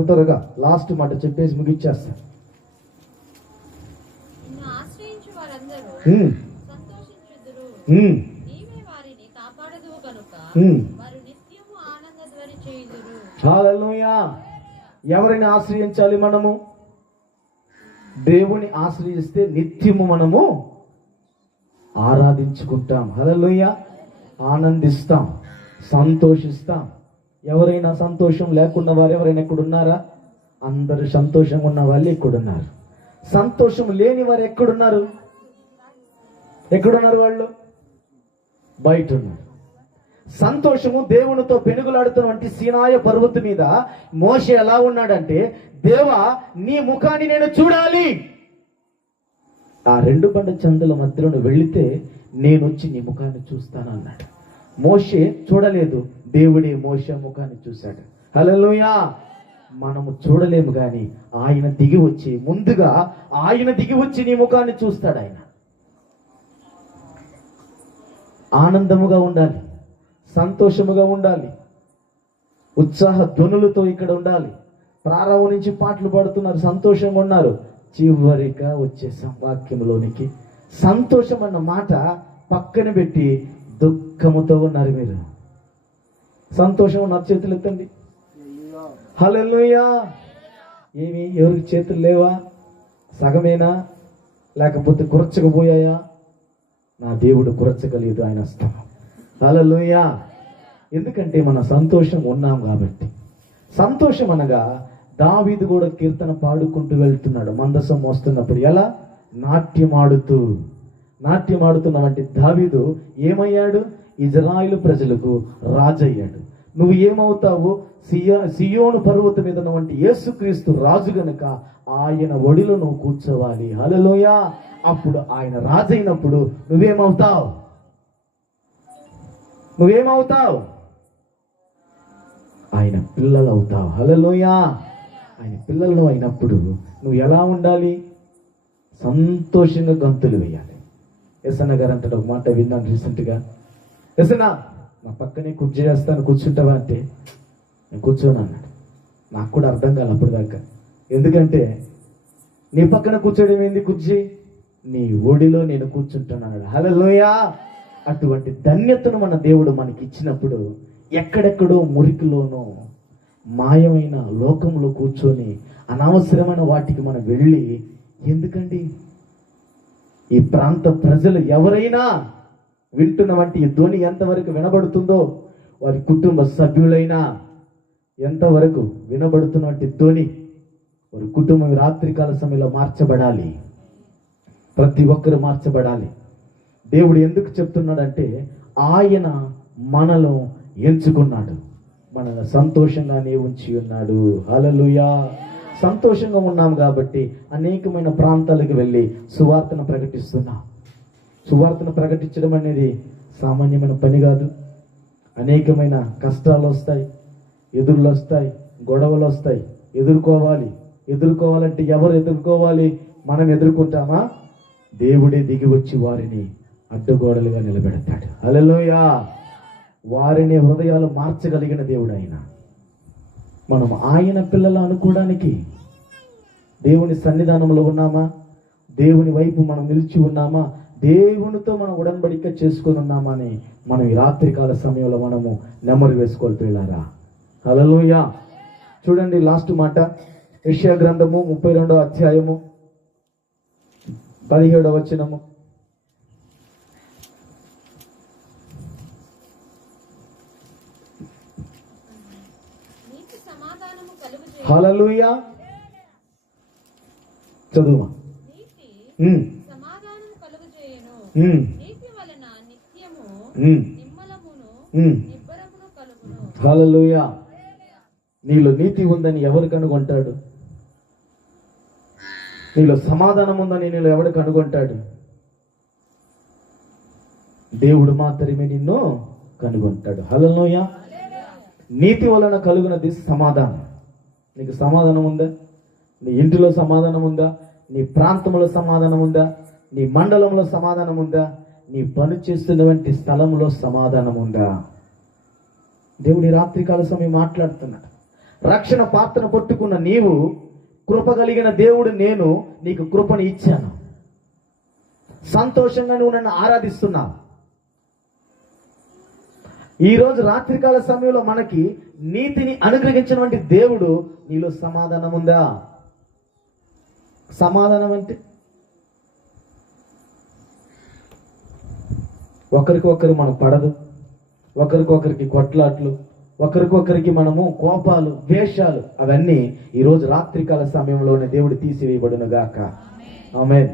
త్వరగా లాస్ట్ మాట చెప్పేసి ముగిచ్చేస్తాను. హల్లెలూయా. ఎవరిని ఆశ్రయించాలి మనము? దేవుని ఆశ్రయిస్తే నిత్యము మనము ఆరాధించుకుంటాం. హల్లెలూయా. ఆనందిస్తాం, సంతోషిస్తాం. ఎవరైనా సంతోషం లేకుండా వారు ఎవరైనా ఎక్కడున్నారా? అందరూ సంతోషంగా ఉన్న వాళ్ళు ఎక్కడున్నారు. సంతోషం లేని వారు ఎక్కడున్నారు? ఎక్కడున్నారు? వాళ్ళు బయట ఉన్నారు. సంతోషము దేవునితో పెనుగులాడుతున్నటువంటి సీనాయ పర్వతం మీద మోషే ఎలా ఉన్నాడంటే, దేవా నీ ముఖాన్ని నేను చూడాలి, ఆ రెండు బండ చందుల మధ్యలో వెళితే నేను వచ్చి నీ ముఖాన్ని చూస్తాను అన్నాడు. మోషే చూడలేదు, దేవుడే మోషే ముఖాన్ని చూశాడు. హల్లెలూయా. మనము చూడలేము కానీ ఆయన దిగి వచ్చి, ముందుగా ఆయన దిగి వచ్చి నీ ముఖాన్ని చూస్తాడు. ఆయన ఆనందముగా ఉండాలి, సంతోషముగా ఉండాలి, ఉత్సాహ ధ్వనులతో ఇక్కడ ఉండాలి. ప్రారంభం నుంచి పాటలు పాడుతున్నారు, సంతోషంగా ఉన్నారు. చివరిగా వచ్చేసాం వాక్యంలోనికి. సంతోషం అన్న మాట పక్కన పెట్టి దుఃఖముతో ఉన్నారు మీరు. సంతోషం నా చేతులు ఎత్తండి. హల్లెలూయా. ఏమి ఎవరికి చేతులు లేవా? సగమేనా? లేకపోతే కురచకపోయాయా? నా దేవుడు కురచగలేదు, ఆయన హస్తం. హల్లెలూయా. ఎందుకంటే మన సంతోషం ఉన్నాం కాబట్టి. సంతోషం అనగా దావీదు కూడా కీర్తన పాడుకుంటూ వెళ్తున్నాడు మందసం మోస్తున్నప్పుడు. ఎలా? నాట్యమాడుతున్నవంటి దావీదు ఏమయ్యాడు? ఇజ్రాయిలు ప్రజలకు రాజయ్యాడు. నువ్వు ఏమవుతావు? సియోను పర్వతం మీద ఉన్నటువంటి యేసుక్రీస్తు రాజు గనుక ఆయన ఒడిలో నువ్వు కూర్చోవాలి. హల్లెలూయా. అప్పుడు ఆయన రాజైనప్పుడు నువ్వేమవుతావు? ఆయన పిల్లలు అవుతావు. హల్లెలూయా. ఆయన పిల్లలు అయినప్పుడు నువ్వు ఎలా ఉండాలి? సంతోషంగా గంతులు వేయాలి. ఎసన్న గారు అంటాడు, ఒక మాట విన్నాను రీసెంట్గా. ఎసన్నా నా పక్కనే కుర్చీ చేస్తాను, కూర్చుంటావా అంటే నేను కూర్చోను అన్నాడు. నాకు కూడా అర్థం కాదు అప్పుడు దాకా. ఎందుకంటే నీ పక్కన కూర్చోడం ఏంది కుర్చీ? నీ ఒడిలో నేను కూర్చుంటాను అన్నాడు. హల్లెలూయా. అటువంటి ధన్యతను మన దేవుడు మనకి ఇచ్చినప్పుడు ఎక్కడెక్కడో మురికిలోనో మాయమైన లోకంలో కూర్చొని అనవసరమైన వాటికి మనం వెళ్ళి ఎందుకండి? ఈ ప్రాంత ప్రజలు ఎవరైనా వింటున్నవంటి ఈ ధ్వని ఎంతవరకు వినబడుతుందో, వారి కుటుంబ సభ్యులైనా ఎంతవరకు వినబడుతున్నటువంటి ధ్వని, వారి కుటుంబం రాత్రికాల సమయంలో మార్చబడాలి. ప్రతి ఒక్కరు మార్చబడాలి. దేవుడు ఎందుకు చెప్తున్నాడంటే ఆయన మనలో ఎంచుకున్నాడు, మనల్ని సంతోషంగానే ఉంచి ఉన్నాడు. హల్లెలూయా. సంతోషంగా ఉన్నాం కాబట్టి అనేకమైన ప్రాంతాలకు వెళ్ళి సువార్తను ప్రకటిస్తున్నాం. సువార్తను ప్రకటించడం అనేది సామాన్యమైన పని కాదు. అనేకమైన కష్టాలు వస్తాయి, ఎదురులు వస్తాయి, గొడవలు వస్తాయి. ఎదుర్కోవాలంటే ఎవరు ఎదుర్కోవాలి? మనం ఎదుర్కొంటామా? దేవుడే దిగి వచ్చి వారిని అడ్డుగోడలుగా నిలబెడతాడు. హల్లెలూయా. వారిని హృదయాలు మార్చగలిగిన దేవుడు ఆయన. మనం ఆయన పిల్లలు అనుకోవడానికి దేవుని సన్నిధానంలో ఉన్నామా? దేవుని వైపు మనం నిలిచి ఉన్నామా? దేవునితో మనం ఉడன்பడిక చేసుకొని ఉన్నామా అని మనం ఈ రాత్రికాల సమయంలో మనము నెమరు వేసుకోవాలి పిల్లారా. హల్లెలూయా. చూడండి లాస్ట్ మాట, యెషయా గ్రంథము 32వ అధ్యాయము 17వ వచనము. హల్లెలూయా. చదువు. సమాధానము కలుగజేయును. నీతి వలన నిత్యము నిమ్మలమును నిబ్బరమును కలుగును. హల్లెలూయా. నీలో నీతి ఉందని ఎవరు కనుగొంటాడు? నీలో సమాధానం ఉందని నీలో ఎవడు కనుగొంటాడు? దేవుడు మాత్రమే నిన్ను కనుగొంటాడు. హల్లెలూయా. నీతి వలన కలుగునది సమాధానం. నీకు సమాధానం ఉందా? నీ ఇంటిలో సమాధానం ఉందా? నీ ప్రాంతంలో సమాధానం ఉందా? నీ మండలంలో సమాధానం ఉందా? నీ పని చేస్తున్నటువంటి స్థలంలో సమాధానం ఉందా? దేవుడి రాత్రికాల సమయం మాట్లాడుతున్నాడు. రక్షణ పాత్రను పట్టుకున్న నీవు, కృప కలిగిన దేవుడు నేను నీకు కృపను ఇచ్చాను. సంతోషంగా నువ్వు నన్ను ఆరాధిస్తున్నావు. ఈరోజు రాత్రికాల సమయంలో మనకి నీతిని అనుగ్రహించినటువంటి దేవుడు, నీలో సమాధానం ఉందా? సమాధానం అంటే ఒకరికొకరు మనం పడదు, ఒకరికొకరికి కొట్లాట్లు, ఒకరికొకరికి మనము కోపాలు, ద్వేషాలు, అవన్నీ ఈరోజు రాత్రికాల సమయంలోనే దేవుడు తీసివేయబడును గాక. ఆమేన్.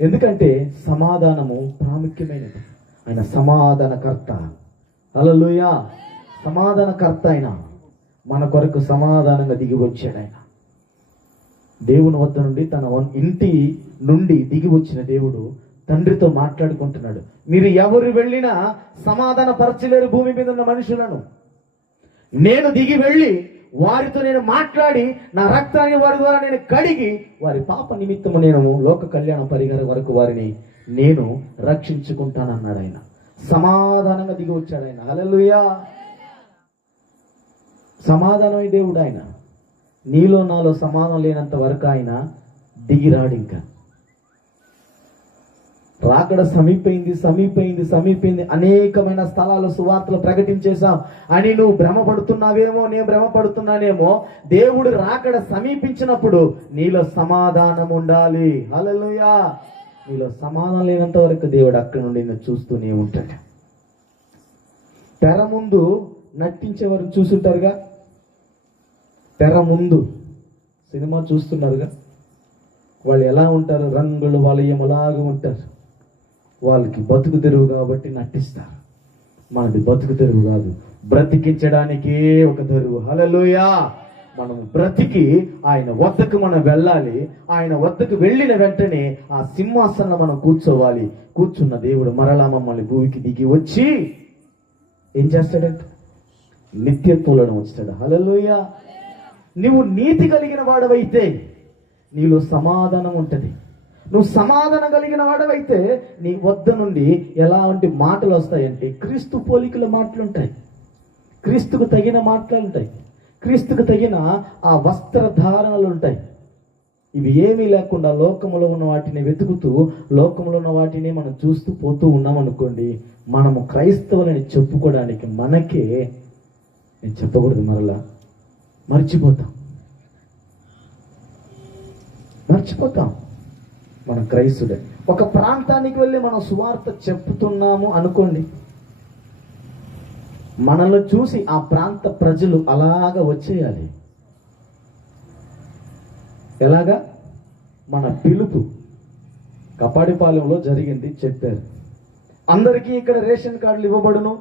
ఎందుకంటే సమాధానము ప్రాముఖ్యమైనది. ఆయన సమాధానకర్త. హల్లెలూయా. సమాధానకర్త ఆయన, మన కొరకు సమాధానంగా దిగి వచ్చాడు ఆయన. దేవుని వద్ద నుండి తన ఇంటి నుండి దిగి వచ్చిన దేవుడు తండ్రితో మాట్లాడుకుంటున్నాడు. మీరు ఎవరు వెళ్ళినా సమాధాన పరచలేరు భూమి మీద ఉన్న మనుషులను. నేను దిగి వెళ్ళి వారితో నేను మాట్లాడి నా రక్తాన్ని వారి ద్వారా నేను కడిగి వారి పాప నిమిత్తము నేను లోక కళ్యాణ పరిహారం వరకు వారిని నేను రక్షించుకుంటానన్నాడు ఆయన. సమాధానంగా దిగి వచ్చాడు ఆయన. హల్లెలూయా. సమాధానమే దేవుడు ఆయన. నీలో నాలో సమాధానం లేనంత వరకు ఆయన దిగిరాడు. ఇంకా రాకడ సమీపైంది. అనేకమైన స్థలాలు సువార్తలు ప్రకటించేశాం అని నువ్వు భ్రమపడుతున్నావేమో, నేను భ్రమపడుతున్నానేమో. దేవుడు రాకడ సమీపించినప్పుడు నీలో సమాధానం ఉండాలి. హల్లెలూయా. నీలో సమాధానం లేనంత వరకు దేవుడు అక్కడి నుండి నిన్ను చూస్తూనే ఉంటాడు. తెర ముందు నటించేవారు చూస్తుంటారుగా, తెర ముందు సినిమా చూస్తున్నారుగా, వాళ్ళు ఎలా ఉంటారు? రంగులు వలయములాగా ఉంటారు. వాళ్ళకి బతుకు తెరువు కాబట్టి నటిస్తారు. మనది బతుకు తెరువు కాదు, బ్రతికించడానికే ఒక తెరువు. హల్లెలూయా. మనం బ్రతికి ఆయన వద్దకు మనం వెళ్ళాలి. ఆయన వద్దకు వెళ్ళిన వెంటనే ఆ సింహాసనంలో మనం కూర్చోవాలి. కూర్చున్న దేవుడు మరలా మమ్మల్ని భూమికి దిగి వచ్చి ఏం చేస్తాడంటే నిత్యత్వంలో ఉంచుతాడు. హల్లెలూయా. నువ్వు నీతి కలిగిన వాడవైతే నీలో సమాధానం ఉంటుంది. నువ్వు సమాధానం కలిగిన వాడవైతే నీ వద్ద నుండి ఎలాంటి మాటలు వస్తాయంటే క్రీస్తు పోలికల మాటలు ఉంటాయి, క్రీస్తుకు తగిన మాటలు ఉంటాయి, క్రీస్తుకు తగిన ఆ వస్త్రధారణలు ఉంటాయి. ఇవి ఏమీ లేకుండా లోకములో ఉన్న వాటిని వెతుకుతూ లోకములో ఉన్న వాటిని మనం చూస్తూ పోతూ ఉన్నాం అనుకోండి, మనము క్రైస్తవులని చెప్పుకోవడానికి మనకే, నేను చెప్పకూడదు మరలా, మర్చిపోతాం మనం క్రైస్తుడే. ఒక ప్రాంతానికి వెళ్ళి మనం సువార్త చెప్తున్నాము అనుకోండి, మనల్ని చూసి ఆ ప్రాంత ప్రజలు అలాగా వచ్చేయాలి. ఎలాగా? మన పిలుపు కపాడిపాలెంలో జరిగింది, చెప్పారు. అందరికీ ఇక్కడ రేషన్ కార్డులు ఇవ్వబడును,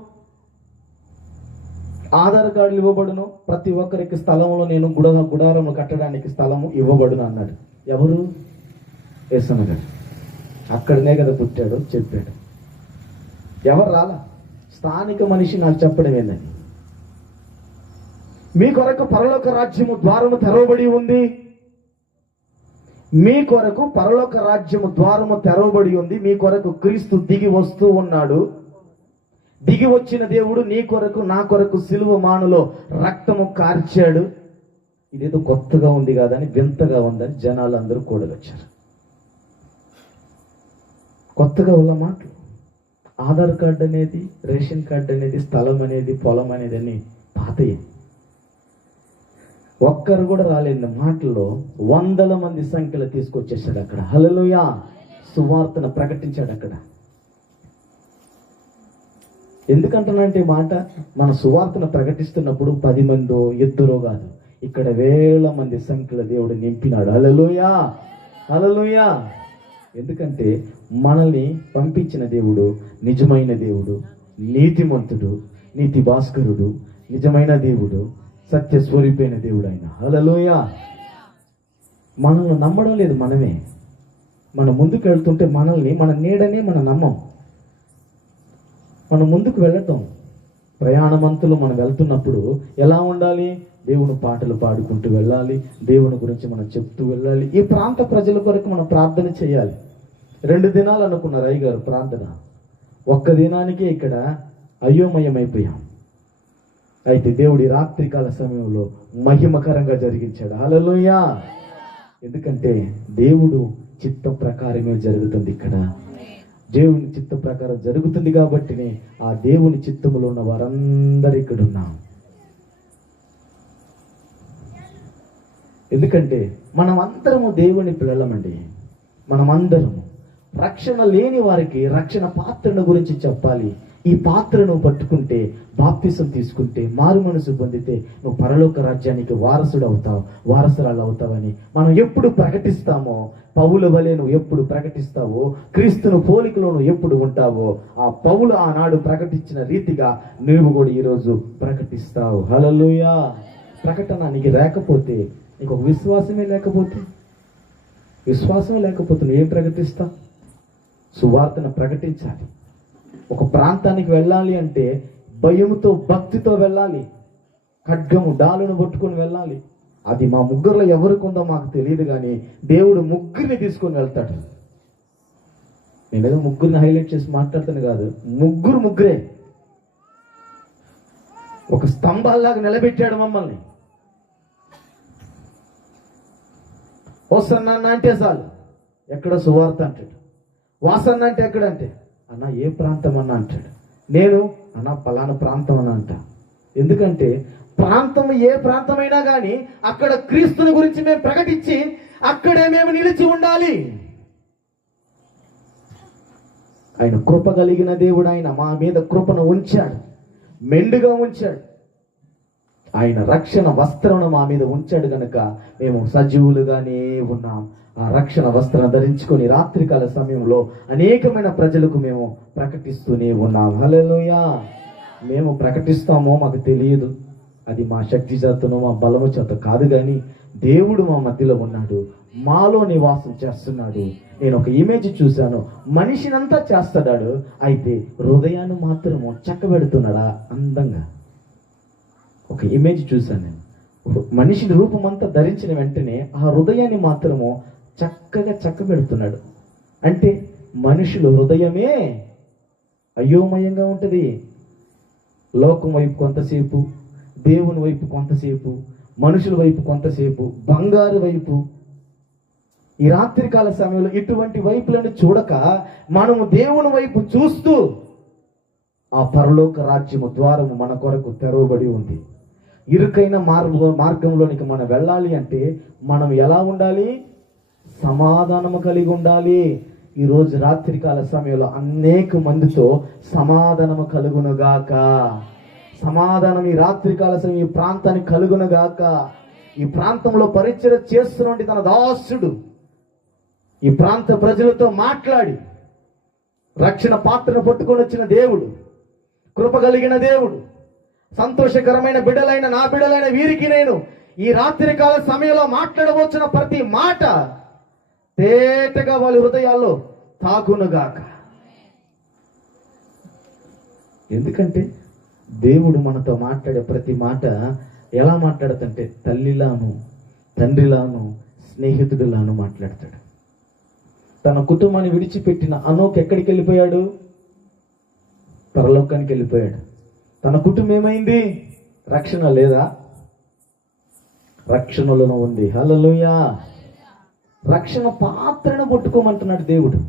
ఆధార్ కార్డులు ఇవ్వబడును, ప్రతి ఒక్కరికి స్థలంలో నేను గుడారము కట్టడానికి స్థలము ఇవ్వబడును అన్నాడు. ఎవరు? యేసన్న గారు. అక్కడనే కదా పుట్టాడు, చెప్పాడు. ఎవరు రాలా? స్థానిక మనిషి నాకు చెప్పడం ఏందని, మీ కొరకు పరలోక రాజ్యము ద్వారము తెరవబడి ఉంది, మీ కొరకు పరలోక రాజ్యము ద్వారము తెరవబడి ఉంది, మీ కొరకు క్రీస్తు దిగి వస్తూ ఉన్నాడు. దిగి వచ్చిన దేవుడు నీ కొరకు నా కొరకు సిలువ మానులో రక్తము కార్చాడు. ఇదేదో కొత్తగా ఉంది కాదని, వింతగా ఉందని జనాలు అందరూ కూడగొచ్చారు. కొత్తగా ఉన్న మాటలు. ఆధార్ కార్డు అనేది, రేషన్ కార్డు అనేది, స్థలం అనేది, పొలం అనేది అని పాతయ్యి. ఒక్కరు కూడా రాలేని మాటల్లో 100 మంది సంఖ్యలో తీసుకొచ్చేసాడు అక్కడ. హల్లెలూయా. సువార్తను ప్రకటించాడు అక్కడ. ఎందుకంటున్నానంటే మాట, మన సువార్తను ప్రకటిస్తున్నప్పుడు 10 మందో 2 కాదు, ఇక్కడ 1000 మంది సంఖ్యలో దేవుడు నింపినాడు. హల్లెలూయా. హల్లెలూయా. ఎందుకంటే మనల్ని పంపించిన దేవుడు నిజమైన దేవుడు, నీతిమంతుడు, నీతి భాస్కరుడు, నిజమైన దేవుడు, సత్య స్వరూపైన దేవుడు ఆయన. హల్లెలూయా. మనల్ని నమ్మడం లేదు మనమే. మనం ముందుకు వెళ్తుంటే మనల్ని, మన నీడనే మనం నమ్మం. మనం ముందుకు వెళ్ళటం, ప్రయాణమంతులు మనం వెళ్తున్నప్పుడు ఎలా ఉండాలి? దేవుని పాటలు పాడుకుంటూ వెళ్ళాలి, దేవుని గురించి మనం చెప్తూ వెళ్ళాలి. ఈ ప్రాంత ప్రజల కొరకు మనం ప్రార్థన చేయాలి. 2 దినాలు అనుకున్నారు అయ్యగారు ప్రార్థన, 1 దినానికే ఇక్కడ అయోమయమైపోయాం. అయితే దేవుడి రాత్రికాల సమయంలో మహిమకరంగా జరిగించాడు. హల్లెలూయా. ఎందుకంటే దేవుడు చిత్త ప్రకారమే జరుగుతుంది ఇక్కడ. దేవుని చిత్త ప్రకారం జరుగుతుంది కాబట్టినే ఆ దేవుని చిత్తములో ఉన్న వారందరూ ఇక్కడ ఉన్నాం. ఎందుకంటే మనం అందరము దేవుని పిల్లలమండి. మనమందరము రక్షణ లేని వారికి రక్షణ పాత్రను గురించి చెప్పాలి. ఈ పాత్ర నువ్వు పట్టుకుంటే, బాప్తిసం తీసుకుంటే, మారు మనసు పొందితే నువ్వు పరలోక రాజ్యానికి వారసుడు అవుతావు, వారసురాలు అవుతావని మనం ఎప్పుడు ప్రకటిస్తామో, పౌలు వలె నువ్వు ఎప్పుడు ప్రకటిస్తావో, క్రీస్తును పోలికలో నువ్వు ఎప్పుడు ఉంటావో, ఆ పౌలు ఆనాడు ప్రకటించిన రీతిగా నువ్వు కూడా ఈరోజు ప్రకటిస్తావు. హల్లెలూయా. ప్రకటన నీకు లేకపోతే, నీకు ఒక విశ్వాసమే లేకపోతే నువ్వు ఏం ప్రకటిస్తావు? సువార్తను ప్రకటించాలి. ఒక ప్రాంతానికి వెళ్ళాలి అంటే భయముతో, భక్తితో వెళ్ళాలి. ఖడ్గము, డాలును పట్టుకొని వెళ్ళాలి. అది మా ముగ్గురులో ఎవరికి ఉందో మాకు తెలియదు, కానీ దేవుడు ముగ్గురిని తీసుకొని వెళ్తాడు. నేనేదో ముగ్గురిని హైలైట్ చేసి మాట్లాడుతాను కాదు, ముగ్గురే ఒక స్తంభాల్లాగా నిలబెట్టాడు మమ్మల్ని. వసన్న అంటే చాలు, ఎక్కడ సువార్త అంటాడు. వాసన్న అంటే ఎక్కడంటే, అన్న ఏ ప్రాంతం అన్న అంటాడు. నేను అన్న పలానా ప్రాంతం అన్న అంట. ఎందుకంటే ప్రాంతం ఏ ప్రాంతమైనా కానీ అక్కడ క్రీస్తుని గురించి మేము ప్రకటించి అక్కడే మేము నిలిచి ఉండాలి. ఆయన కృప కలిగిన దేవుడు. ఆయన మా మీద కృపను ఉంచాడు, మెండుగా ఉంచాడు. ఆయన రక్షణ వస్త్రమును మా మీద ఉంచాడు గనుక మేము సజీవులుగానే ఉన్నాం. ఆ రక్షణ వస్త్రం ధరించుకొని రాత్రికాల సమయంలో అనేకమైన ప్రజలకు మేము ప్రకటిస్తూనే ఉన్నాం. హల్లెలూయా. మేము ప్రకటిస్తామో మాకు తెలియదు, అది మా శక్తి చేతనో మా బలము చేత కాదు, కానీ దేవుడు మా మధ్యలో ఉన్నాడు, మాలో నివాసం చేస్తున్నాడు. నేను ఒక ఇమేజ్ చూశాను, మనిషినంతా చేస్తాడు, అయితే హృదయాన్ని మాత్రము చక్కబెడుతున్నాడా అందంగా. ఒక ఇమేజ్ చూశాను నేను. మనిషిని రూపమంతా ధరించిన వెంటనే ఆ హృదయాన్ని మాత్రము చక్కగా చక్కబెడుతున్నాడు. అంటే మనుషులు హృదయమే అయోమయంగా ఉంటుంది. లోకం వైపు కొంతసేపు, దేవుని వైపు కొంతసేపు, మనుషుల వైపు కొంతసేపు, బంగారు వైపు. ఈ రాత్రికాల సమయంలో ఇటువంటి వైపులను చూడక మనము దేవుని వైపు చూస్తూ ఆ పరలోక రాజ్యము ద్వారము మన కొరకు తెరవబడి ఉంది. ఇరుకైన మార్గంలోనికి మనం వెళ్ళాలి అంటే మనం ఎలా ఉండాలి? సమాధానము కలిగి ఉండాలి. ఈరోజు రాత్రికాల సమయంలో అనేక మందితో సమాధానము కలుగునుగాక. సమాధానం ఈ రాత్రికాల సమయం ఈ ప్రాంతానికి కలుగునుగాక. ఈ ప్రాంతంలో పరిచయం చేస్తున్నటువంటి తన దాసుడు ఈ ప్రాంత ప్రజలతో మాట్లాడి రక్షణ పాత్రను పట్టుకొని వచ్చిన దేవుడు, కృప కలిగిన దేవుడు, సంతోషకరమైన బిడ్డలైన నా బిడ్డలైన వీరికి నేను ఈ రాత్రికాల సమయంలో మాట్లాడవచ్చిన ప్రతి మాట తేటగా వాళ్ళ హృదయాల్లో తాకునుగాక. ఎందుకంటే దేవుడు మనతో మాట్లాడే ప్రతి మాట ఎలా మాట్లాడతంటే తల్లిలాను, తండ్రిలాను, స్నేహితుడిలాను మాట్లాడతాడు. తన కుటుంబాన్ని విడిచిపెట్టిన అనోక్ ఎక్కడికి వెళ్ళిపోయాడు? పరలోకానికి వెళ్ళిపోయాడు. తన కుటుంబం ఏమైంది? రక్షణ లేదా? రక్షణలో ఉంది. హల్లెలూయా. రక్షణ పాత్రను పట్టుకోమంటున్నాడు దేవుడు.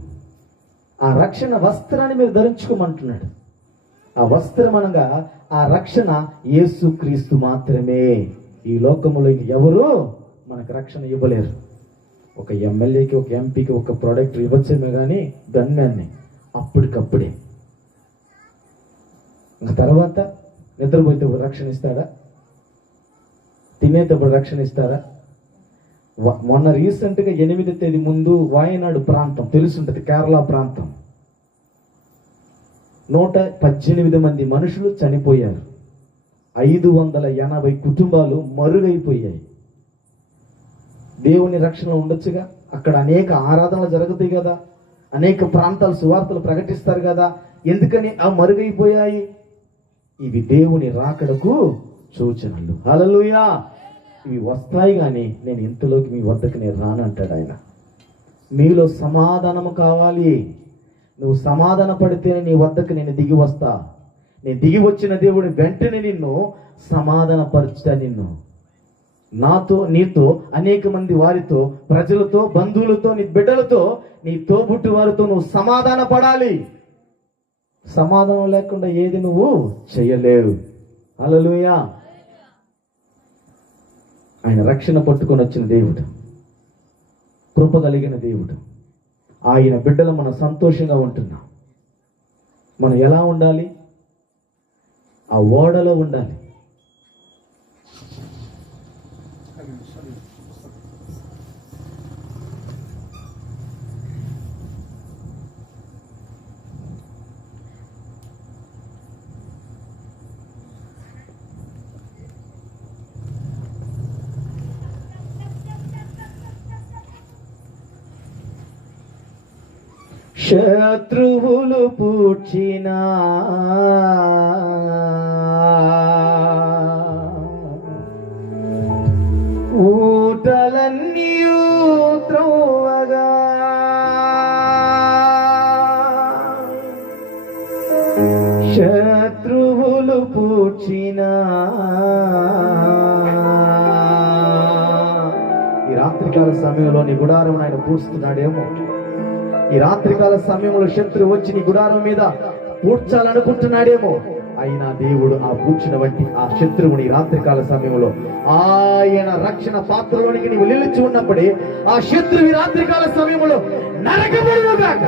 ఆ రక్షణ వస్త్రాన్ని మీరు ధరించుకోమంటున్నాడు. ఆ వస్త్రం అనగా ఆ రక్షణ యేసు క్రీస్తు మాత్రమే. ఈ లోకములో ఎవరు మనకు రక్షణ ఇవ్వలేరు. ఒక ఎమ్మెల్యేకి, ఒక ఎంపీకి ఒక ప్రోడక్ట్ ఇవ్వచ్చేమే కానీ గన్మ్యాన్ని అప్పటికప్పుడే. ఇంకా తర్వాత నిద్రపోయేటప్పుడు రక్షణ ఇస్తాడా? తినేటప్పుడు రక్షణ ఇస్తారా? మొన్న రీసెంట్గా 8వ తేదీ ముందు వాయనాడు ప్రాంతం తెలుసుంటది, కేరళ ప్రాంతం, 118 మంది మనుషులు చనిపోయారు. 580 కుటుంబాలు మరుగైపోయాయి. దేవుని రక్షణ ఉండొచ్చుగా. అక్కడ అనేక ఆరాధనలు జరుగుతాయి కదా, అనేక ప్రాంతాలు సువార్తలు ప్రకటిస్తారు కదా. ఎందుకని ఆ మరుగైపోయాయి? ఇవి దేవుని రాకడకు సూచనలు. హల్లెలూయా. ఇవి వస్తాయి కానీ నేను ఇంతలోకి మీ వద్దకు నేను రానంటాడు ఆయన. మీలో సమాధానము కావాలి. నువ్వు సమాధాన పడితేనే నీ వద్దకు నేను దిగి వస్తా. నేను దిగి వచ్చిన దేవుడు వెంటనే నిన్ను సమాధాన పరుచుతా. నిన్ను నాతో, నీతో, అనేక మంది వారితో, ప్రజలతో, బంధువులతో, నీ బిడ్డలతో, నీ తోబుట్టు వారితో నువ్వు సమాధాన పడాలి. సమాధానం లేకుండా ఏది నువ్వు చేయలేవు. హల్లెలూయా. ఆయన రక్షణ పట్టుకొని వచ్చిన దేవుడు, కృప కలిగిన దేవుడు. ఆయన బిడ్డలు మనం సంతోషంగా ఉంటున్నాం. మనం ఎలా ఉండాలి? ఆ ఓడలో ఉండాలి. శత్రువులు పూడ్చిన ఊటలన్నీ త్రోవగా శత్రువులు పూడ్చిన ఈ రాత్రికాల సమయంలో నీ గుడారం ఆయన పూడుస్తున్నాడేమో. ఈ రాత్రికాల సమయంలో శత్రువు వచ్చి నీ గుడారం మీద పూడ్చాలనుకుంటున్నాడేమో. అయినా దేవుడు ఆ పూడ్చిన వంటి ఆ శత్రువుని రాత్రికాల సమయంలో ఆయన రక్షణ పాత్రలోనికి నీవు నిలిచి ఉన్నప్పుడే ఆ శత్రువు రాత్రికాల సమయంలో నరకబడునుగాక.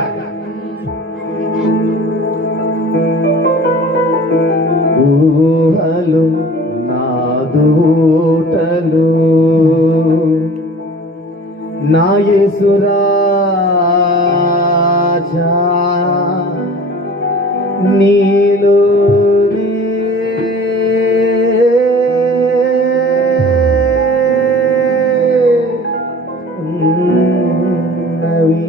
ఊహలు నాదూటలు నా యేసు రాజా నీలోనే ఉన్నవి.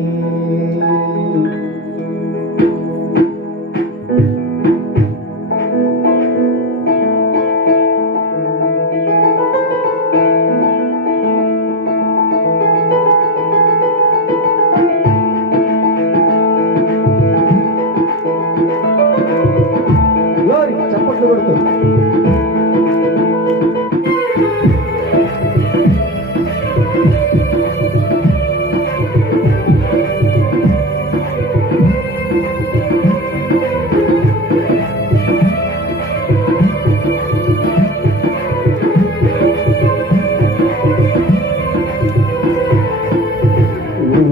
చప్పట్లు కొడుతూ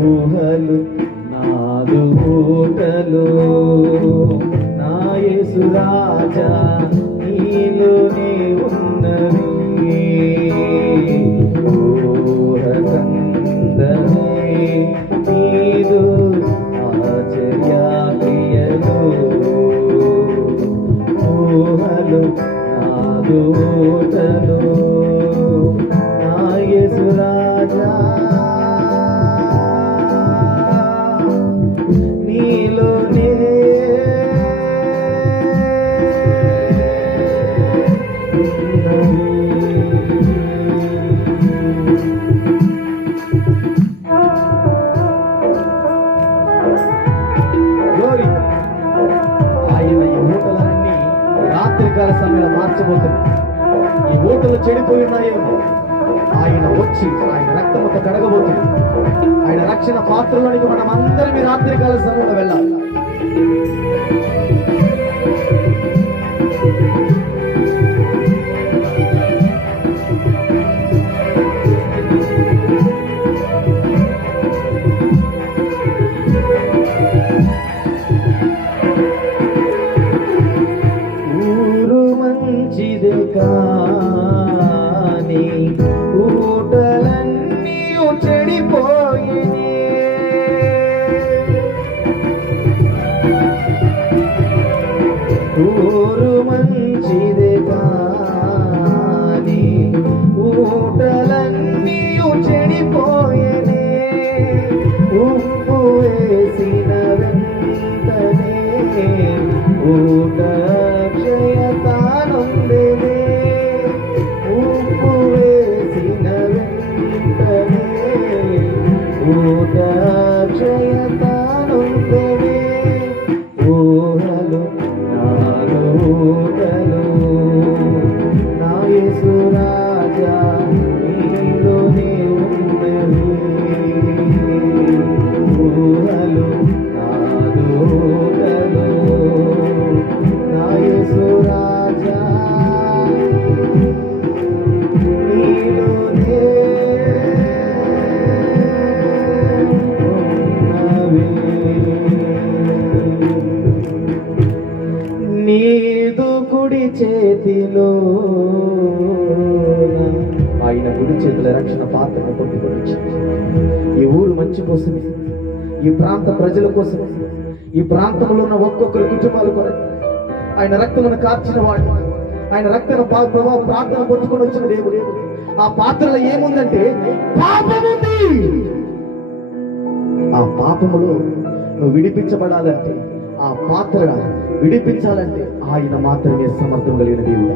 ఊహలు నాదు ఊటలు నా యేసు రాజా నీలోనే ఉన్నవి. ఊహకందమే నీదు ఆచర్యాక్రియలు ఊహలు నాదు ఊటలు నా యేసు రాజా నీలోనే ఆయన ఈ ఊటలన్నీ రాత్రికాల సమయంలో మార్చబోతుంది. ఈ ఊటలు చెడిపోయి ఉన్నాయేమో, ఆయన వచ్చి ఆయన రక్తముతో కడగబోతుంది. ఆయన రక్షణ పాత్రలోనికి మనం అందరం ఈ రాత్రికాల సమయంలో వెళ్ళాలి. ఊరు మంచిదే కానీ ఊటలన్నీ చెడిపోయినే. ఊరు మంచిదే కానీ ఊటలన్నీ చెడిపోయినే. ఉప్పు వేసిన వెంటనే ఊట క్షయతానుందినే. ఉప్పు వేసిన ఆయన గుడి చేతుల రక్షణ పాత్రను పట్టుకొని వచ్చాడు. ఈ ఊరు మంచి కోసమే, ఈ ప్రాంత ప్రజల కోసమే, ఈ ప్రాంతంలో ఉన్న ఒక్కొక్కరి కుటుంబాల కొరకు ఆయన రక్తమును కార్చిన వాడు, ఆయన రక్తను ప్రార్థన పట్టుకొని వచ్చిన దేవుడు. ఆ పాత్రలో ఏముందంటే పాపముంది. ఆ పాపములో నువ్వు విడిపించబడాలంటే, ఆ పాత్ర విడిపించాలంటే ఆయన మాత్రమే సమర్థం కలిగిన దేవుడు.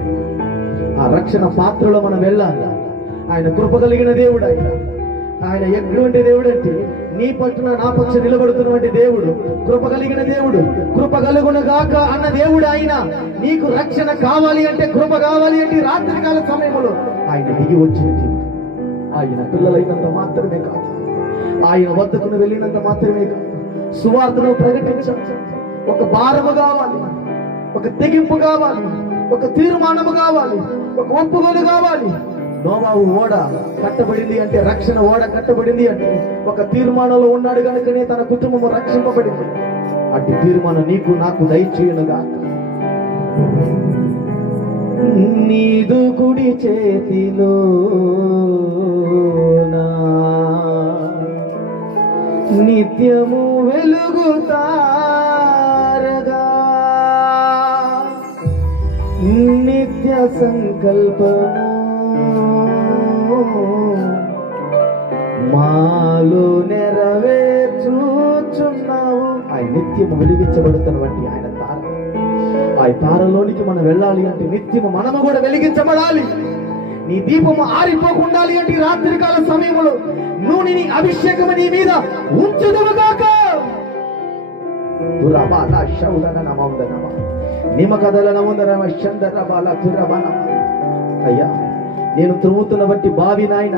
ఆ రక్షణ పాత్రలో మనం వెళ్ళాలి. ఆయన కృప కలిగిన దేవుడు. ఆయన ఎటువంటి దేవుడు అంటే నీ పట్టున నా పక్ష నిలబడుతున్నటువంటి దేవుడు, కృప కలిగిన దేవుడు. కృప కలుగునుగాక అన్న దేవుడు ఆయన. నీకు రక్షణ కావాలి అంటే, కృప కావాలి అంటే రాత్రికాల సమయంలో ఆయన దిగి వచ్చిన దేవుడు. ఆయన పిల్లలైనంత మాత్రమే కాదు, ఆయన వద్దకును వెళ్ళినంత మాత్రమే కాదు, సువార్తను ప్రకటించాలి. ఒక భారము కావాలి, ఒక తెగింపు కావాలి, ఒక తీర్మానము కావాలి, ఒక ఒప్పుకోలు కావాలి. నోవాహు ఓడ కట్టబడింది అంటే, రక్షణ ఓడ కట్టబడింది అంటే ఒక తీర్మానంలో ఉన్నాడు కనుకనే తన కుటుంబము రక్షింపబడింది. అట్టి తీర్మానం నీకు నాకు దయచేయునుగా. నీదు కుడి చేతిలో నిత్యము వెలుగుతారగా, నిత్య సంకల్పము మాలో నెరవేర్చుచున్నావు. ఆయన నిత్యము వెలిగించబడుతున్నటువంటి ఆయన తార. ఆ తారలోనికి మనం వెళ్ళాలి అంటే నిత్యము మనము కూడా వెలిగించబడాలి. నీ దీపము ఆరిపోకుండాలి అంటే రాత్రికాల సమయంలో నూనెని అభిషేకము నీ మీద ఉంచుదువుగాక. అయ్యా, నేను త్రువ్వుతున్న బట్టి బావి నాయన,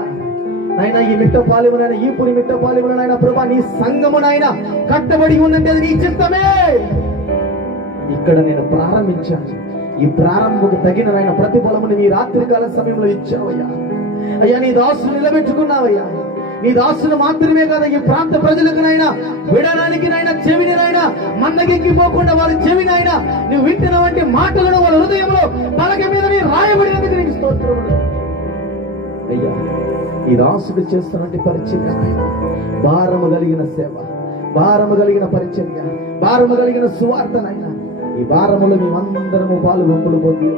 నాయన ఈ మిట్టపాలెము నాయన, ఈ పురి మిట్టపాలెము నాయన ప్రభా, నీ సంఘము నాయన కట్టబడి ఉందంటే అది నీ చిత్తమే. ఇక్కడ నేను ప్రారంభించాను. ఈ ప్రారంభకు తగిన నాయన ప్రతిఫలముని నీ రాత్రికాల సమయంలో ఇచ్చావయ్యా. అయ్యా, నీ దాసును నిలబెట్టుకున్నావయ్యా. నీ దాసును మాత్రమే కదా ఈ ప్రాంత ప్రజలకు నాయన వినడానికి నాయన చెవిని నాయన మందకెక్కిపోకుండా వారి చెవిని నాయన నువ్వు వింటున్న వంటి మాటలను వాళ్ళ హృదయంలో తలక మీద రాయబడినందుకు నీకు స్తోత్రములు. అయ్యా, ఈ దాసుడు చేస్తున్నటువంటి పరిచర్య భారము కలిగిన సేవ, భారము కలిగిన పరిచర్య, భారము కలిగిన సువార్తనైనా ఈ భారములో మేమందరము పాలు గుంపులు పొంది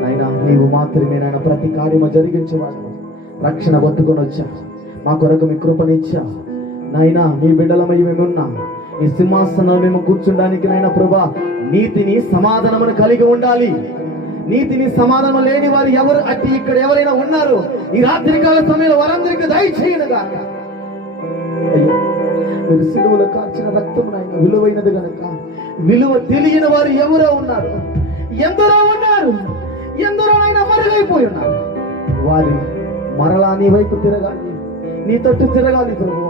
నాయన నీవు మాత్రమే నాయన ప్రతి కార్యము జరిగించేవాడు. రక్షణ పట్టుకొని వచ్చా, మా కొరకు మీ కృపనిచ్చా నాయన. మీ బిడ్డలమై మేమున్నా ఈ సింహాసనంలో మేము కూర్చుండానికి నాయన ప్రభా, నీతిని సమాధానమును కలిగి ఉండాలి. నీతిని సమాధానం లేని వారు ఎవరు అట్టి ఇక్కడ ఎవరైనా ఉన్నారు ఈ రాత్రికాల సమయంలో వారందరికీ దయచేయనుగా. అయ్యో, మీరు సిలువలో కార్చిన రక్తం నాయన విలువైనది గనక విలువ తెలియని వారు ఎవరో ఉన్నారు, ఎందరో ఉన్నారు, ఎందరో ఆయన మరుగైపోయి ఉన్నారు. వారి మరలా నీ వైపు తిరగాలి, నీ తట్టు తిరగాలి ప్రభువా.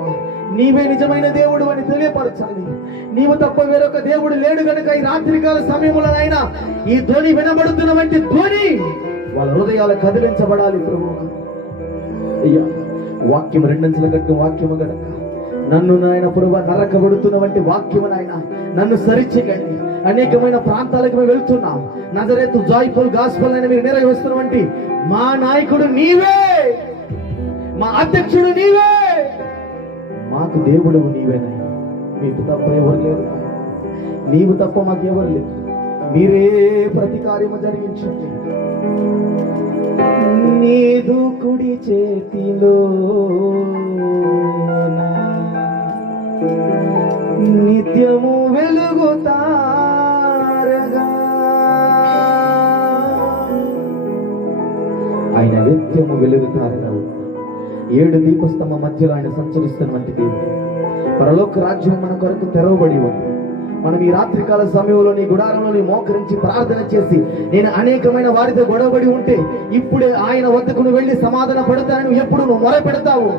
నీవే నిజమైన దేవుడు అని తెలియపరచాలి. నీవు తప్ప వేరొక దేవుడు లేడు గనుక ఈ రాత్రికాల సమయంలోనైనా ఈ ధ్వని వినబడుతున్న వంటి ధ్వని వాళ్ళ హృదయాలు కదిలించబడాలి ప్రభువా. అయ్యా, వాక్యం రెండంచెల కట్టిన వాక్యము గనక నన్ను నాయన ప్రభువా నరకబడుతున్న వంటి వాక్యము నాయన నన్ను సరిచేయండి. అనేకమైన ప్రాంతాలకు మేము వెళ్తున్నాం. నజరేతు జాయ్ఫుల్ గాస్పల్ అని మీరు నిర్వహిస్తున్నటువంటి మా నాయకుడు నీవే, మా అధ్యక్షుడు నీవే, మాకు దేవుడు నీవేనాయన. మీకు తప్ప ఎవరు లేరు, నీవు తప్ప మాకు ఎవరు లేదు. మీరే ప్రతి కార్యము జరిగించండి. నీదు కుడి చేతిలో నిత్యము వెలుగుతారగా, ఆయన నిత్యము వెలుగుతారగా. 7 దీపస్తంభ మధ్యలో ఆయన సంచరిస్తున్నటువంటి దేవుడు. పరలోక రాజ్యం మన కొరకు తెరవబడి ఉంది. మనం ఈ రాత్రికాల సమయంలో నీ గుడారంలో నీ మోకరించి ప్రార్థన చేసి నేను అనేకమైన వారితో గొడవబడి ఉంటే ఇప్పుడే ఆయన వద్దకు నువ్వు వెళ్ళి సమాధాన పడతాను. ఎప్పుడు నువ్వు మొర పెడతావు,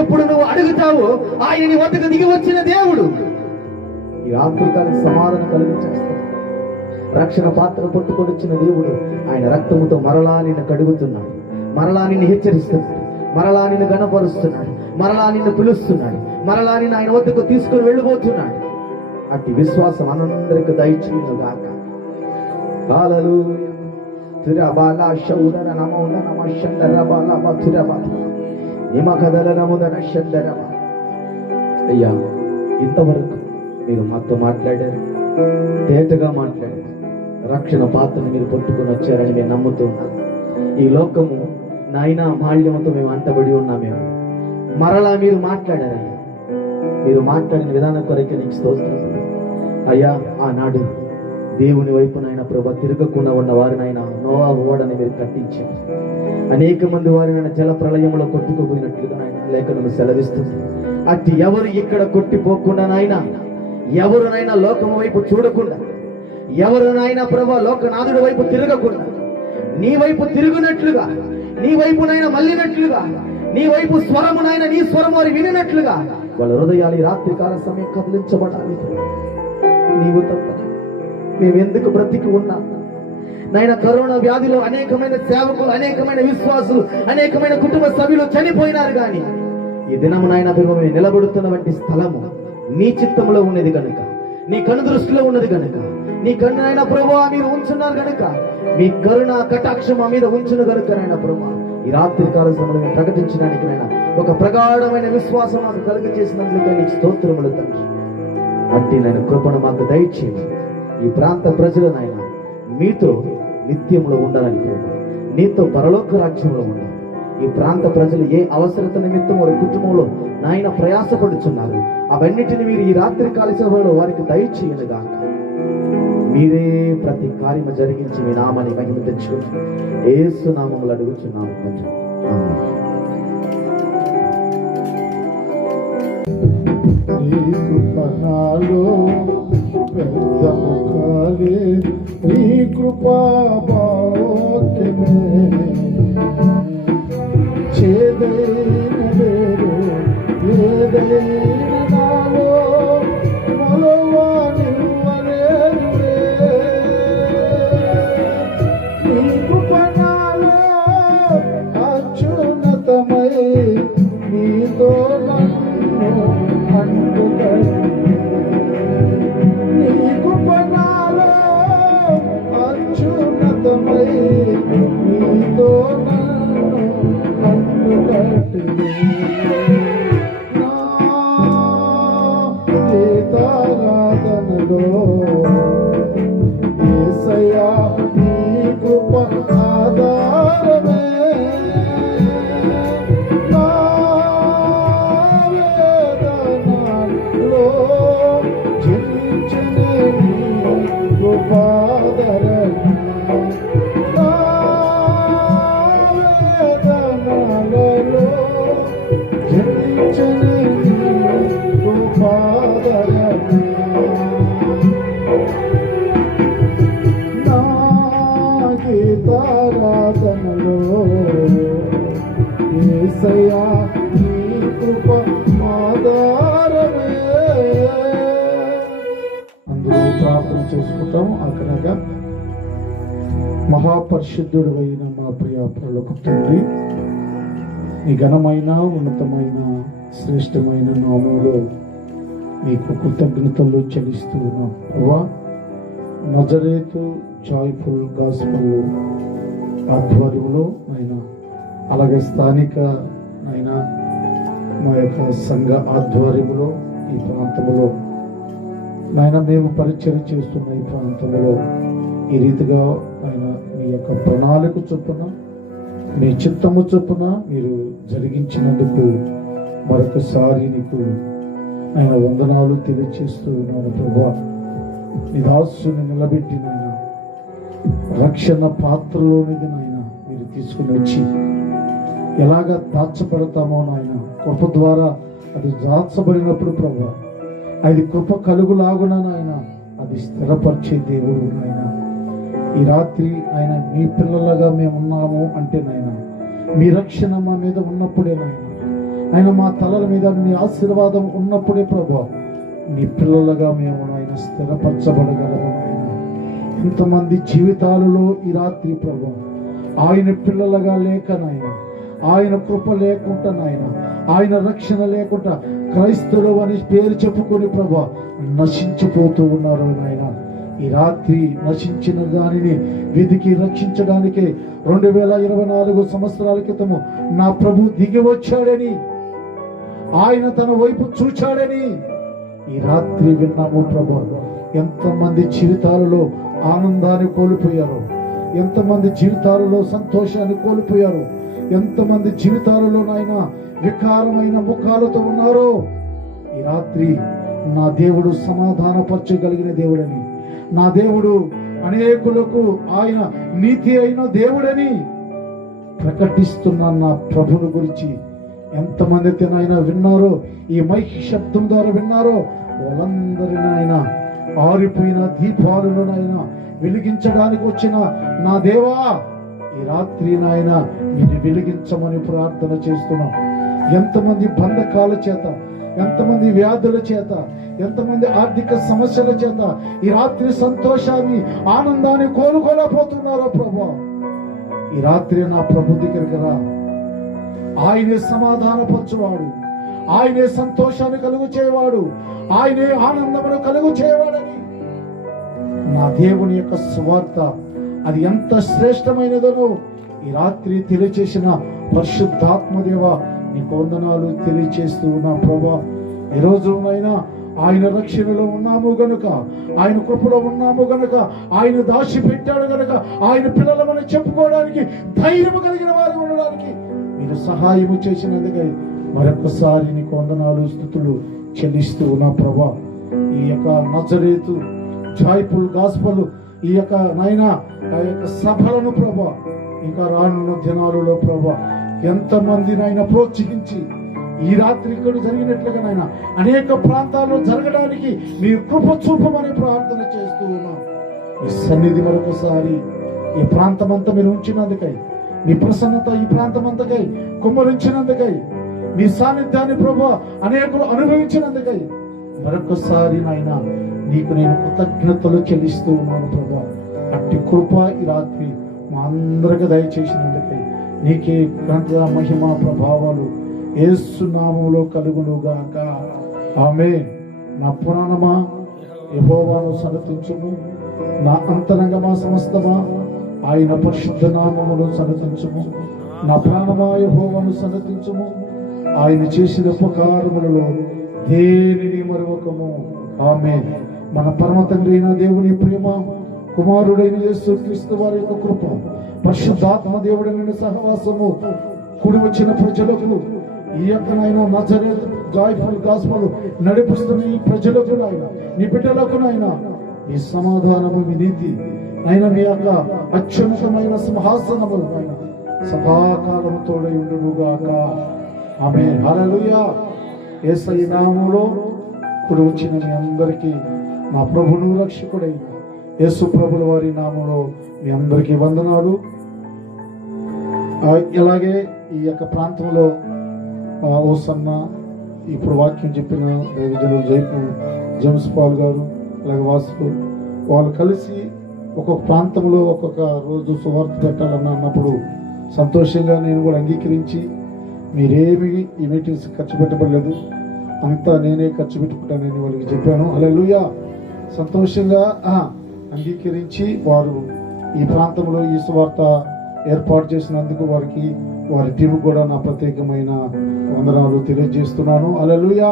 ఎప్పుడు నువ్వు అడుగుతావు, ఆయన నీ వద్దకు దిగి వచ్చిన దేవుడు ఈ రాత్రికాలకు సమాధానం కలిగించేస్తాడు. రక్షణ పాత్ర పట్టుకొని వచ్చిన దేవుడు ఆయన రక్తముతో మరలా నిన్ను కడుగుతున్నాడు, మరలా నిన్ను హెచ్చరిస్తున్నాడు, మరలా నిన్ను గణపరుస్తున్నాడు, మరలా నిన్ను పిలుస్తున్నాడు, మరలా నిన్ను ఆయన వద్దకు తీసుకుని వెళ్ళిపోతున్నాడు. అట్టి విశ్వాసం మనందరికి దయచేయునుగాక. హల్లెలూయా, తురబాల శౌదర నమోద నమ శందరబాల తురబాల నిమ కదల నమోదన శందరమ. అయ్యా, ఇంతవరకు మీరు మాతో మాట్లాడారు, తేటగా మాట్లాడారు. రక్షణ పాత్రను మీరు పట్టుకుని వచ్చారని నేను నమ్ముతున్నాను. ఈ లోకము నాయన మాల్యముతో మేము అంటబడి ఉన్నామేమో, మరలా మీరు మాట్లాడారయ్యా. మీరు మాట్లాడిన విధానం కొరకే నీకు స్తోత్రం అయ్యా. ఆనాడు దేవుని వైపు నాయన ప్రభా తిరగకుండా ఉన్న వారినైనా నోవా ఓడని మీరు కట్టించారు. అనేక మంది వారినైనా జల ప్రళయంలో కొట్టుకుపోయినట్లుగా నాయన లేఖనము సెలవిస్తుంది. అట్టి ఎవరు ఇక్కడ కొట్టిపోకుండా నాయన, ఎవరునైనా లోకము వైపు చూడకుండా, ఎవరునైనా ప్రభా లోకనాథుడి వైపు తిరగకుండా, నీ వైపు తిరుగునట్లుగా, నీ వైపునైనా మళ్ళినట్లుగా, నీ వైపు స్వరమునైనా నీ స్వరము వారు వినినట్లుగా వాళ్ళ హృదయాలు ఈ రాత్రి కాల సమయం కదిలించబడాలి. నీవు తప్ప మేమెందుకు బ్రతికి ఉన్నాం నాయన? కరోనా వ్యాధిలో అనేకమైన సేవకులు, అనేకమైన విశ్వాసులు, అనేకమైన కుటుంబ సభ్యులు చనిపోయినారు. కానీ ఈ దినము నాయన మేము నిలబడుతున్న వంటి స్థలము నీ చిత్తంలో ఉన్నది కనుక, నీ కను దృష్టిలో ఉన్నది కనుక, నీ కన్ను నాయన ప్రభువా మీరు ఉంచున్నారు కనుక, మీ కరుణ కటాక్షం మా మీద ఉంచును కనుక నాయన ప్రభువా ఈ రాత్రి కాల సమయంలో ప్రకటించడానికి నాయన ఒక ప్రగాఢమైన విశ్వాసం మాకు కలుగ చేసినందుకే నీకు స్తోత్రములు తండ్రి. అట్టి నాయన కృపను మాకు దయచేయండి. ఈ ప్రాంత ప్రజలు నాయన మీతో నిత్యంలో ఉండాలని ప్రభు, నీతో పరలోక రాజ్యంలో ఉండాలి. ఈ ప్రాంత ప్రజలు ఏ అవసరత నిమిత్తం వారి కుటుంబంలో నాయన ప్రయాసపడుచున్నారు, అవన్నిటిని మీరు ఈ రాత్రి కాల సమయంలో వారికి దయచేయనుగాక. మీరే ప్రతి కార్యము జరిగించి మీ నామాన్ని మహిమ తెచ్చుకుని యేసు నామములు అడుగుచున్నాము తండ్రి. నీ కృపా భాగ్యమే చేదైన వేరు ఏదైన నాలో మొలవానివ్వలేనులే. నీ కృప నాలో అత్యున్నతమై నీతో నన్ను అంటుకట్టి, నీ కృప నాలో అత్యున్నతమై నీతో నన్ను అంటుకట్టి, నా గీతారాధనలో యేసయ్యా నీ కృప ఆధారమే. నా వేదనలో చించని నీ కృపాధరణ, నా వేదనలలో చించని నీ కృపాధరణ, నా గీతారాధనలో యేసయ్యా నీ కృప ఆధారమే. అందరూ ప్రార్థన చేసుకుంటాము. అక్కడగా మహాపరిశుద్ధుడు అయిన మా ప్రియ పరలోక తండ్రి, నీ ఘనమైన ఉన్నతమైన శ్రేష్టమైన నామములో నీకు కృతజ్ఞతలు చెల్లిస్తూ ఉన్నాం ప్రభువా. నజరేతు జాయ్ఫుల్ గాస్పెల్ ఆధ్వర్యంలో నైనా, అలాగే స్థానిక నైనా మా యొక్క సంఘ ఆధ్వర్యంలో ఈ ప్రాంతంలో నాయన మేము పరిచయం చేస్తున్న ఈ ప్రాంతంలో ఈ రీతిగా ఆయన మీ యొక్క ప్రణాళిక చొప్పున, మీ చిత్తము చొప్పున మీరు జరిగించినందుకు మరొకసారి నీకు ఆయన వందనాలు తెలియచేస్తూ ఉన్నాను ప్రభువా. నీ దాసుని నిలబెట్టి నాయన రక్షణ పాత్రలోనిది నాయన మీరు తీసుకుని వచ్చి ఎలాగ దాచబడతామో నాయన, కృప ద్వారా అది దాచబడినప్పుడు ప్రభువా అది కృప కలుగులాగున నాయన అది స్థిరపరిచే దేవుడు నాయన. ఈ రాత్రి ఆయన మీ పిల్లలుగా మేము ఉన్నాము అంటే నాయన మీ రక్షణ మా మీద ఉన్నప్పుడే నాయన, ఆయన మా తలల మీద మీ ఆశీర్వాదం ఉన్నప్పుడే ప్రభువా మీ పిల్లలుగా మేము ఆయన స్థిరపరచబడగలము నాయన. ఇంతమంది జీవితాలలో ఈ రాత్రి ప్రభువా ఆయన పిల్లలుగా లేక నాయన, ఆయన కృప లేకుండా నాయన, ఆయన రక్షణ లేకుండా క్రైస్తవులు అని పేరు చెప్పుకొని ప్రభువా నశించిపోతూ ఉన్నారు నాయన. ఈ రాత్రి నశించిన దానిని వెతికి రక్షించడానికి 2024 సంవత్సరాల క్రితము నా ప్రభు దిగి వచ్చాడని, ఆయన తన వైపు చూచాడని ఈ రాత్రి విన్నాము ప్రభు. ఎంతమంది జీవితాలలో ఆనందాన్ని కోల్పోయారు, ఎంతమంది జీవితాలలో సంతోషాన్ని కోల్పోయారు, ఎంతమంది జీవితాలలో నాయన వికారమైన ముఖాలతో ఉన్నారో ఈ రాత్రి నా దేవుడు సమాధానపరచగలిగిన దేవుడని, నా దేవుడు అనేకులకు ఆయన నీతి అయిన దేవుడని ప్రకటిస్తున్న నా ప్రభుని గురించి ఎంతమంది అయితే నాయన విన్నారో, ఈ మైక్ శబ్దం ద్వారా విన్నారో వాళ్ళందరినీ ఆయన ఆరిపోయిన దీపాలను నాయన వెలిగించడానికి వచ్చిన నా దేవా, ఈ రాత్రి నాయన మీరు వెలిగించమని ప్రార్థన చేస్తున్నాం. ఎంతమంది బంధకాల చేత, ఎంతమంది వ్యాధుల చేత, ఎంతమంది ఆర్థిక సమస్యల చేత ఈ రాత్రి సంతోషాన్ని, ఆనందాన్ని కోలుకోలేకపోతున్నారో ప్రభా, ఈ రాత్రి నా ప్రభు దగ్గరికి రా. ఆయనే సమాధానపరచువాడు, ఆయనే సంతోషాన్ని కలుగు చేయవాడు, ఆయనే ఆనందమును కలుగు చేయవాడని నా దేవుని యొక్క సువార్త అది ఎంత శ్రేష్టమైనదనో ఈ రాత్రి తెలియచేసిన పరిశుద్ధాత్మదేవ నీకు వందనాలు తెలియచేస్తూ ఉన్నా ప్రభా. ఈ రోజునైనా ఆయన రక్షణలో ఉన్నాము గనుక, ఆయన కృపలో ఉన్నాము గనుక, ఆయన దాచి పెట్టాడు గనుక ఆయన పిల్లలమని చెప్పుకోవడానికి ధైర్యం కలిగిన వారు ఉండడానికి మీరు సహాయము చేసినందుకై మరొకసారి నీకు వందనాలు స్తుతులు చెల్లిస్తూ ఉన్నా ప్రభా. ఈ యొక్క నజరేతు జాయ్ఫుల్ గాస్పల్ ఈ యొక్క నాయన ఆ యొక్క సభలను ప్రభా ఇంకా రానున్న దినాలలో ప్రభా ఎంతమంది నాయన ప్రోత్సహించి ఈ రాత్రి ఇక్కడ జరిగినట్లుగా నాయన అనేక ప్రాంతాల్లో జరగడానికి మీరు కృప చూపమని ప్రార్థన చేస్తూ ఉన్నాం. ఈ సన్నిధి మరొకసారి ఈ ప్రాంతమంతా మీరు ఉంచినందుకై, మీ ప్రసన్నత ఈ ప్రాంతమంతకై కుమ్మరించినందుకై, మీ సాన్నిధ్యాన్ని ప్రభా అనేకులు అనుభవించినందుకై మరొకసారి నాయన నీకు నేను కృతజ్ఞతలు చెల్లిస్తూ ఉన్నాను ప్రభా. అట్టి కృప ఈ రాత్రి మా అందరికి దయచేసినందుకై నీకే ఘనత మహిమ ప్రభావాలు యేసు నామములో కలుగును గాక. ఆమేన్. నా పురాణమా యెహోవాను సన్నతించుము, నా అంతరంగమా సమస్తమా ఆయన పరిశుద్ధ నామమును సన్నతించుము. నా ప్రాణమా యెహోవాను సన్నతించుము, ఆయన చేసిన ఉపకారములలో దేనిని మరొకము. ఆమేన్. మన పరమ తండ్రి అయిన దేవుని ప్రేమ, కుమారుడైన యేసుక్రీస్తు వారి యొక్క కృప, పరిశుద్ధాత్మ దేవుడైన సహవాసము కూడి వచ్చిన ప్రజలకు, ఈ యొక్క నాయన నజరేతు జాయ్ఫుల్ గాస్పల్ నడిపిస్తున్న ఈ ప్రజలకు నాయన, నీ బిడ్డలకు నాయన ఈ సమాధానము, మీ నీతి నాయన, మీ యొక్క అత్యున్నతమైన సింహాసనము నాయన సదాకాలము తోడై ఉండునుగాక. ఆమేన్. హల్లెలూయా. యేసయ్య నామములో కూడి వచ్చిన మీ అందరికీ నా ప్రభును రక్షకుడైన యేసు ప్రభుల వారి నామములో మీ అందరికీ వందనాలు. ఇలాగే ఈ యొక్క ప్రాంతంలో ఓసన్న ఇప్పుడు వాక్యం చెప్పిన దైవజనులు జేమ్స్ పాల్ గారు, అలాగే వాసు, వాళ్ళు కలిసి ఒక్కొక్క ప్రాంతంలో ఒక్కొక్క రోజు సువార్త పెట్టాలన్న అన్నప్పుడు సంతోషంగా నేను కూడా అంగీకరించి, మీరేమి ఈ మీటింగ్స్ ఖర్చు పెట్టబడలేదు, అంతా నేనే ఖర్చు పెట్టుకుంటానని వాళ్ళకి చెప్పాను. హల్లెలూయా. సంతోషంగా అంగీకరించి వారు ఈ ప్రాంతంలో ఈ సువార్త ఏర్పాటు చేసినందుకు వారికి, వారి టీం కూడా నా ప్రత్యేకమైన వందనాలు తెలియజేస్తున్నాను. హల్లెలూయా.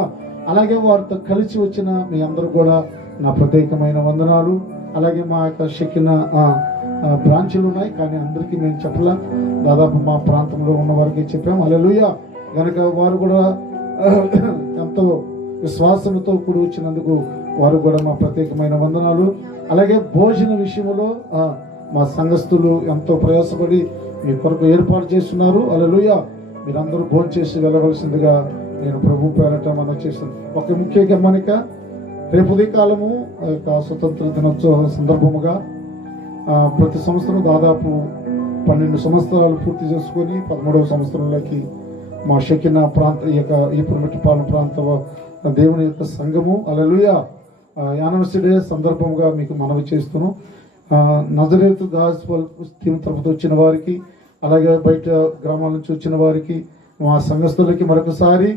అలాగే వారితో కలిసి వచ్చిన మీ అందరూ కూడా నా ప్రత్యేకమైన వందనాలు. అలాగే మా యొక్క షెకిన బ్రాంచ్లు ఉన్నాయి, కానీ అందరికీ మేము చెప్పలా, దాదాపు మా ప్రాంతంలో ఉన్న వారికి చెప్పాము. హల్లెలూయా. కనుక వారు కూడా ఎంతో విశ్వాసంతో కూడి వచ్చినందుకు వారు కూడా మా ప్రత్యేకమైన వందనాలు. అలాగే భోజన విషయంలో మా సంఘస్థులు ఎంతో ప్రయాసపడి మీ కొరకు ఏర్పాటు చేస్తున్నారు. హల్లెలూయా. మీరందరూ భోజనం చేసి వెళ్ళవలసిందిగా నేను ప్రభు పేరట మనం చేస్తాను. ఒక ముఖ్య గమనిక, రేపు ఉదయకాలము స్వతంత్ర దినోత్సవ సందర్భముగా ప్రతి సంవత్సరం దాదాపు 12 సంవత్సరాలు పూర్తి చేసుకొని 13వ సంవత్సరంలోకి మా షెకిన ప్రాంత ఈ పురమిట్టిపాలెం ప్రాంత దేవుని యొక్క సంఘము హల్లెలూయా యానివర్సరీ డే సందర్భంగా మీకు మనవి చేస్తున్నాం. నజరేతు గాస్పల్ టీం తరపున వచ్చిన వారికి, అలాగే బయట గ్రామాల నుంచి వచ్చిన వారికి, మా సంఘస్థులకి మరొకసారి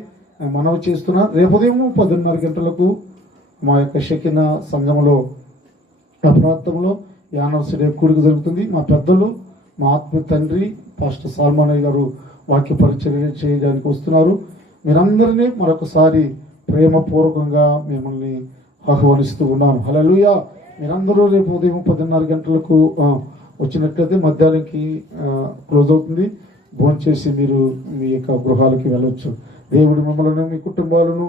మనవి చేస్తున్నా. రేపు ఉదయం 10:30 గంటలకు మా యొక్క షెకిన సంఘంలో ఆ ప్రాంతంలో యానివర్సరీ కూడిక జరుగుతుంది. మా పెద్దలు, మా ఆత్మీయ తండ్రి పాస్టర్ సాల్మానయ్య గారు వాక్య పరిచర్య చేయడానికి వస్తున్నారు. మీరందరినీ మరొకసారి ప్రేమపూర్వకంగా మిమ్మల్ని ఆహ్వానిస్తూ ఉన్నాను. హల్లెలూయా. మీరందరూ రేపు ఉదయం 10:30 గంటలకు వచ్చినట్లయితే మధ్యాహ్నానికి క్లోజ్ అవుతుంది. భోంచేసి మీరు మీ యొక్క గృహాలకి వెళ్ళొచ్చు. దేవుడు మిమ్మల్ని, మీ కుటుంబాలను,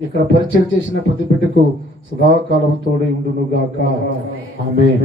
ఇక్కడ పరిచయం చేసిన ప్రతి బిడ్డకు సదాకాలం తోడై ఉండును గాక. ఆమేన్.